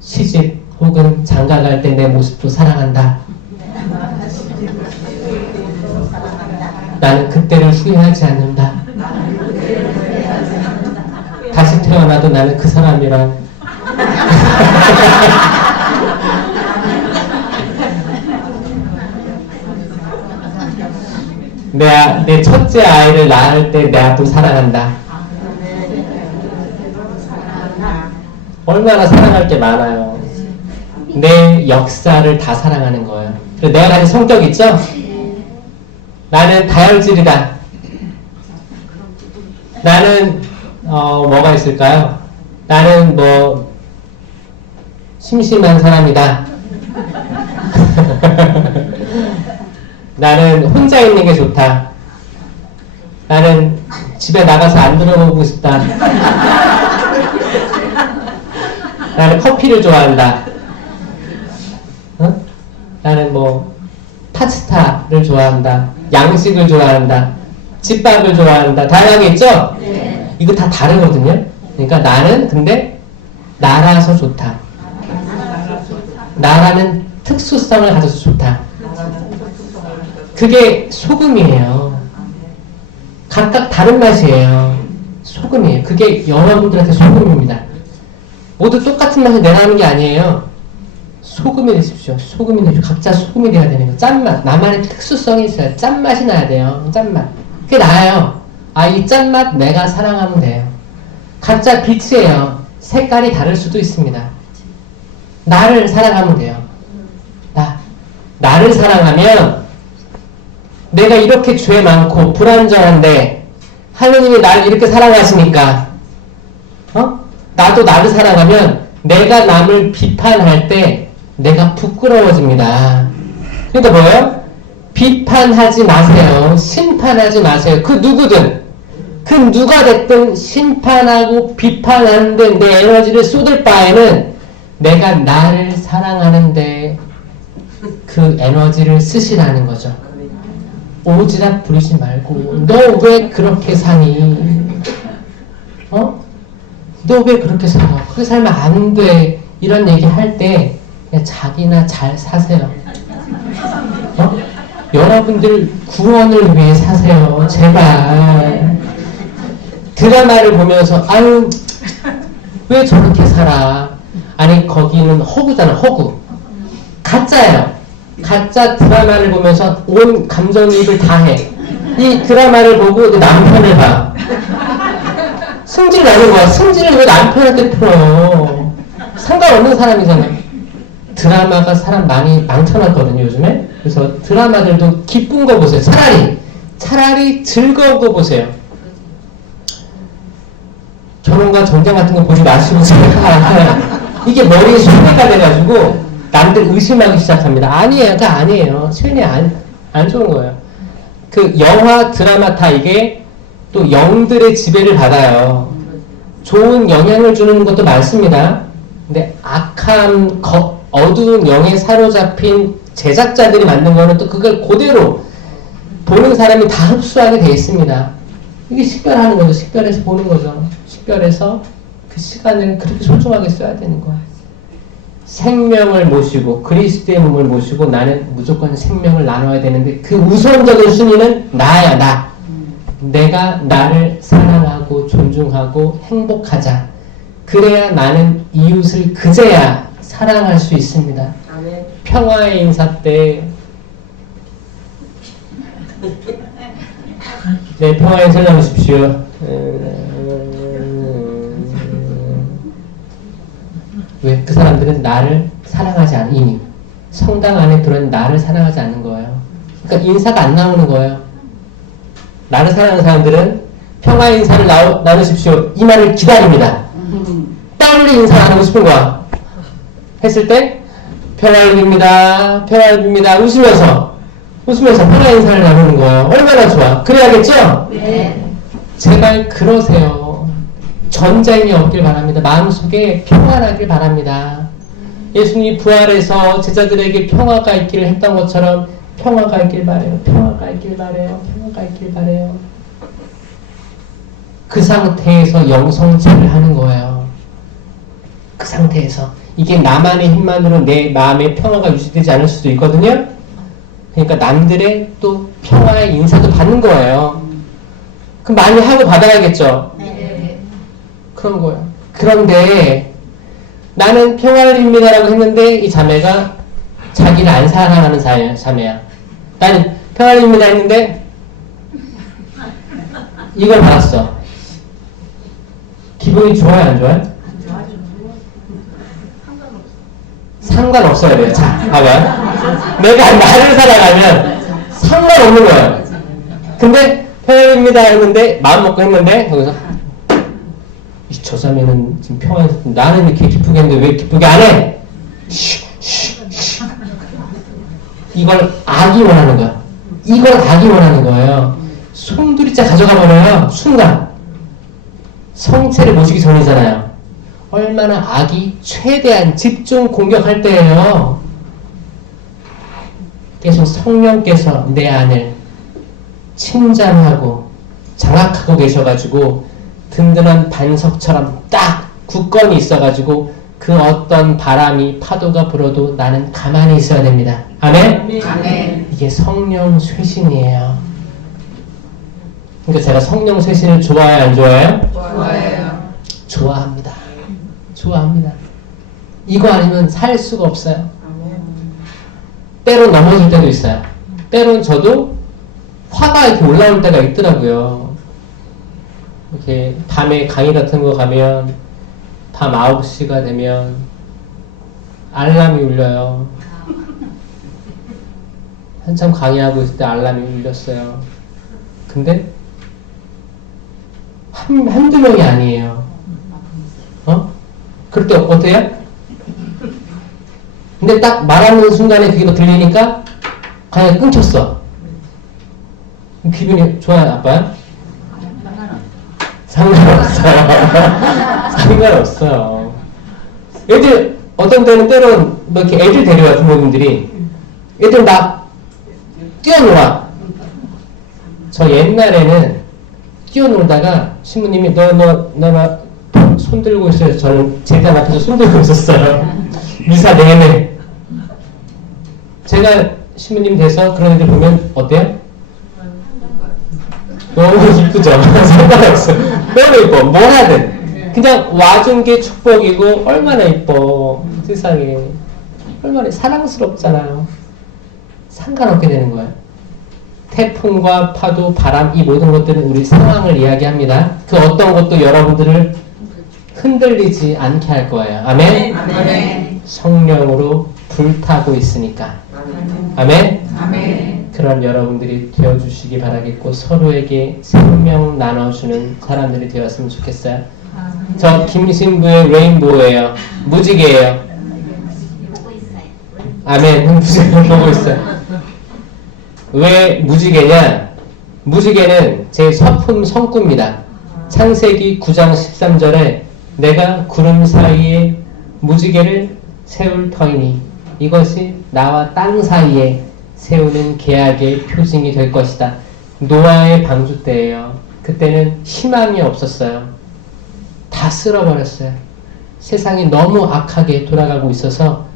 시집 혹은 장가 갈 때 내 모습도 사랑한다. 나는 그때를 후회하지 않는다. 다시 태어나도 나는 그 사람이랑 내 첫째 아이를 낳을 때 나도 사랑한다. 얼마나 사랑할 게 많아요. 내 역사를 다 사랑하는 거예요. 그리고 내가 가진 성격 있죠? 나는 다혈질이다. 나는 뭐가 있을까요? 나는 뭐 심심한 사람이다. 나는 혼자 있는 게 좋다. 나는 집에 나가서 안 들어보고 싶다. 나는 커피를 좋아한다. 나는 뭐 파스타를 좋아한다. 양식을 좋아한다. 집밥을 좋아한다. 다양하게 있죠? 네. 이거 다 다르거든요. 그러니까 나는 근데 나라서 좋다. 나라는 특수성을 가져서 좋다. 그게 소금이에요. 각각 다른 맛이에요. 소금이에요. 그게 여러분들한테 소금입니다. 모두 똑같은 맛을 내라는 게 아니에요. 소금이 되십시오. 소금이 되십시오. 각자 소금이 돼야 되는 거. 짠맛. 나만의 특수성이 있어요. 짠맛이 나야 돼요. 짠맛. 그게 나아요. 이 짠맛 내가 사랑하면 돼요. 각자 빛이에요. 색깔이 다를 수도 있습니다. 나를 사랑하면 돼요. 나를 사랑하면 내가 이렇게 죄 많고 불완전한데 하느님이 나를 이렇게 사랑하시니까 나도 나를 사랑하면 내가 남을 비판할 때 내가 부끄러워집니다. 그러니까 뭐예요? 비판하지 마세요. 심판하지 마세요. 그 누구든 그 누가 됐든 심판하고 비판하는데 내 에너지를 쏟을 바에는 내가 나를 사랑하는데 그 에너지를 쓰시라는 거죠. 오지랖 부리지 말고 너 왜 그렇게 사니? 너 왜 그렇게 살아? 그렇게 살면 안 돼. 이런 얘기 할 때 그냥 자기나 잘 사세요. 여러분들 구원을 위해 사세요. 제발. 드라마를 보면서 아유 왜 저렇게 살아? 아니 거기는 허구잖아. 허구. 가짜예요. 가짜 드라마를 보면서 온 감정이입을 다 해. 이 드라마를 보고 남편을 봐. 승질 나는 거야. 승질을 왜 남편한테 풀어? 상관없는 사람이잖아. 드라마가 사람 많이 망쳐놨거든요, 요즘에. 그래서 드라마들도 기쁜 거 보세요. 차라리 즐거운 거 보세요. 결혼과 전쟁 같은 거 보지 마시고 이게 머리에 소리가 돼가지고 남들 의심하기 시작합니다. 아니에요. 그거 아니에요. 수현이 안 좋은 거예요. 그 영화, 드라마 다 이게 또 영들의 지배를 받아요. 좋은 영향을 주는 것도 많습니다. 근데 악한, 어두운 영에 사로잡힌 제작자들이 만든 거는 또 그걸 그대로 보는 사람이 다 흡수하게 돼 있습니다. 이게 식별하는 거죠. 식별해서 보는 거죠. 식별해서 그 시간을 그렇게 소중하게 써야 되는 거예요. 생명을 모시고 그리스도의 몸을 모시고 나는 무조건 생명을 나눠야 되는데 그 우선적인 순위는 나야 나. 내가 나를 사랑하고 존중하고 행복하자. 그래야 나는 이웃을 그제야 사랑할 수 있습니다. 아멘. 평화의 인사 때 네, 평화의 인사를 나누십시오. 왜? 그 사람들은 나를 사랑하지 않아. 이미 성당 안에 들어온 나를 사랑하지 않는 거예요. 그러니까 인사가 안 나오는 거예요. 나를 사랑하는 사람들은 평화의 인사를 나누십시오. 이 말을 기다립니다. 빨리 인사 나누고 싶은 거야. 했을 때 평화를 빕니다. 평화를 빕니다. 웃으면서 평화의 인사를 나누는 거예요. 얼마나 좋아. 그래야겠죠? 네. 제발 그러세요. 전쟁이 없길 바랍니다. 마음속에 평안하길 바랍니다. 예수님이 부활해서 제자들에게 평화가 있기를 했던 것처럼 평화가 있길 바래요. 평화가 있길 바래요. 평화가 있길 바래요. 그 상태에서 영성체를 하는 거예요. 그 상태에서. 이게 나만의 힘만으로 내 마음의 평화가 유지되지 않을 수도 있거든요. 그러니까 남들의 또 평화의 인사도 받는 거예요. 그럼 많이 하고 받아야겠죠. 네. 그런 거예요. 그런데 나는 평화를 빕니다라고 했는데 이 자매가 자기를 안 사랑하는 자매야. 나는 평화를 빕니다 했는데 이걸 받았어. 기분이 좋아요, 안 좋아요? 상관없어야 돼요. 자, 봐봐요. 내가 나를 사랑하면 상관없는 거예요. 근데 평화입니다 했는데 마음 먹고 했는데 거기서 저 자매는 지금 평화해서 나는 이렇게 기쁘게 했는데 왜 기쁘게 안 해? 이걸 악이 원하는 거야. 이걸 악이 원하는 거예요. 송두리째 가져가 버려요. 순간. 성체를 모시기 전이잖아요. 얼마나 악이 최대한 집중 공격할 때예요. 계속 성령께서 내 안을 침잠하고 장악하고 계셔가지고 든든한 반석처럼 딱 굳건히 있어가지고 그 어떤 바람이 파도가 불어도 나는 가만히 있어야 됩니다. 아멘? 아멘. 이게 성령 쇄신이에요. 그러니까 제가 성령 쇄신을 좋아해요, 안 좋아해요? 좋아요. 좋아합니다. 좋아합니다. 이거 아니면 살 수가 없어요. 아멘. 때론 넘어질 때도 있어요. 때론 저도 화가 이렇게 올라올 때가 있더라고요. 이렇게 밤에 강의 같은 거 가면 밤 9시가 되면 알람이 울려요. 한참 강의하고 있을 때 알람이 울렸어요. 근데 한두 명이 아니에요. 그럴 때 어때요? 근데 딱 말하는 순간에 그게 막 들리니까 그냥 끊겼어. 기분이 좋아요, 나빠요? 상관없어요. 상관없어요. 애들, 어떤 때는 때론 뭐 이렇게 애들 데려와, 부모님들이. 애들 막 뛰어놀아. 저 옛날에는 뛰어놀다가 신부님이 너 손 들고 있어요. 저는 제단 앞에서 손 들고 있었어요. 미사 내내. 제가 신부님 돼서 그런 애들 보면 어때요? 너무 이쁘죠? 상관없어. 너무 이뻐. 뭘 하든. 그냥 와준 게 축복이고 얼마나 이뻐. 세상에. 얼마나 사랑스럽잖아요. 상관없게 되는 거예요. 태풍과 파도, 바람, 이 모든 것들은 우리 상황을 이야기합니다. 그 어떤 것도 여러분들을 흔들리지 않게 할 거예요. 아멘? 아멘. 성령으로 불타고 있으니까. 아멘? 아멘. 그런 여러분들이 되어주시기 바라겠고 서로에게 생명 나눠주는 사람들이 되었으면 좋겠어요. 저 김신부의 레인보우예요. 무지개예요. 아멘. 무지개 보고 있어요. 왜 무지개냐? 무지개는 제 서품 성구입니다. 창세기 9장 13절에 내가 구름 사이에 무지개를 세울 터이니 이것이 나와 땅 사이에 세우는 계약의 표징이 될 것이다. 노아의 방주 때예요. 그때는 희망이 없었어요. 다 쓸어버렸어요. 세상이 너무 악하게 돌아가고 있어서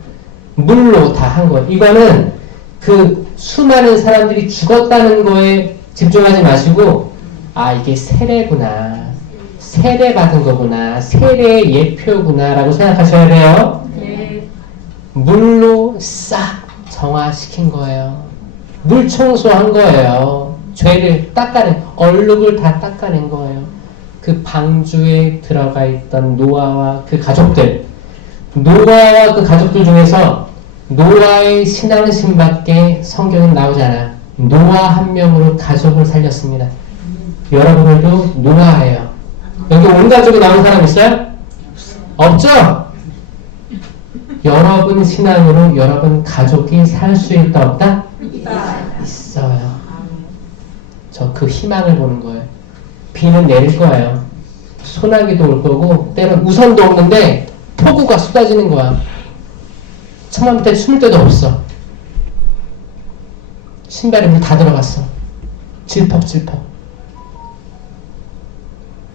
물로 다 한 거예요. 이거는 그 수많은 사람들이 죽었다는 거에 집중하지 마시고, 아, 이게 세례구나. 세례 받은 거구나. 세례의 예표구나. 라고 생각하셔야 돼요. 물로 싹 정화시킨 거예요. 물 청소한 거예요. 죄를 닦아낸, 얼룩을 다 닦아낸 거예요. 그 방주에 들어가 있던 노아와 그 가족들, 노아와 그 가족들 중에서 노아의 신앙심밖에 성경은 나오잖아. 노아 한 명으로 가족을 살렸습니다. 여러분들도 노아예요. 여기 온 가족이 나온 사람 있어요? 없죠? 여러분 신앙으로 여러분 가족이 살 수 있다 없다? 있어요. 저 그 희망을 보는 거예요. 비는 내릴 거예요. 소나기도 올 거고 때론 우산도 없는데 폭우가 쏟아지는 거야. 천만 밑에 숨을 데도 없어. 신발에 물 다 들어갔어. 질퍽질퍽.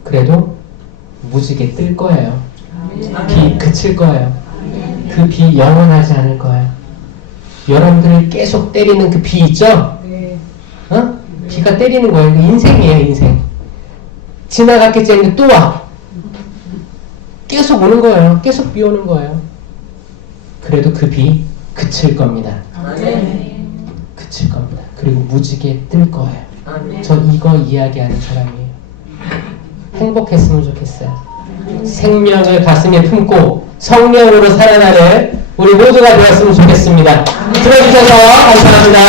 그래도 무지개 뜰 거예요. 비 그칠 거예요. 그 비 영원하지 않을 거예요. 여러분들을 계속 때리는 그 비 있죠? 어? 비가 때리는 거예요. 인생이에요, 인생. 지나갔겠지 했는데 또 와. 계속 오는 거예요. 계속 비 오는 거예요. 그래도 그 비 그칠 겁니다. 그칠 겁니다. 그리고 무지개 뜰 거예요. 저 이거 이야기하는 사람이에요. 행복했으면 좋겠어요. 생명을 가슴에 품고 성령으로 살아나는 우리 모두가 되었으면 좋겠습니다. 들어주셔서 감사합니다.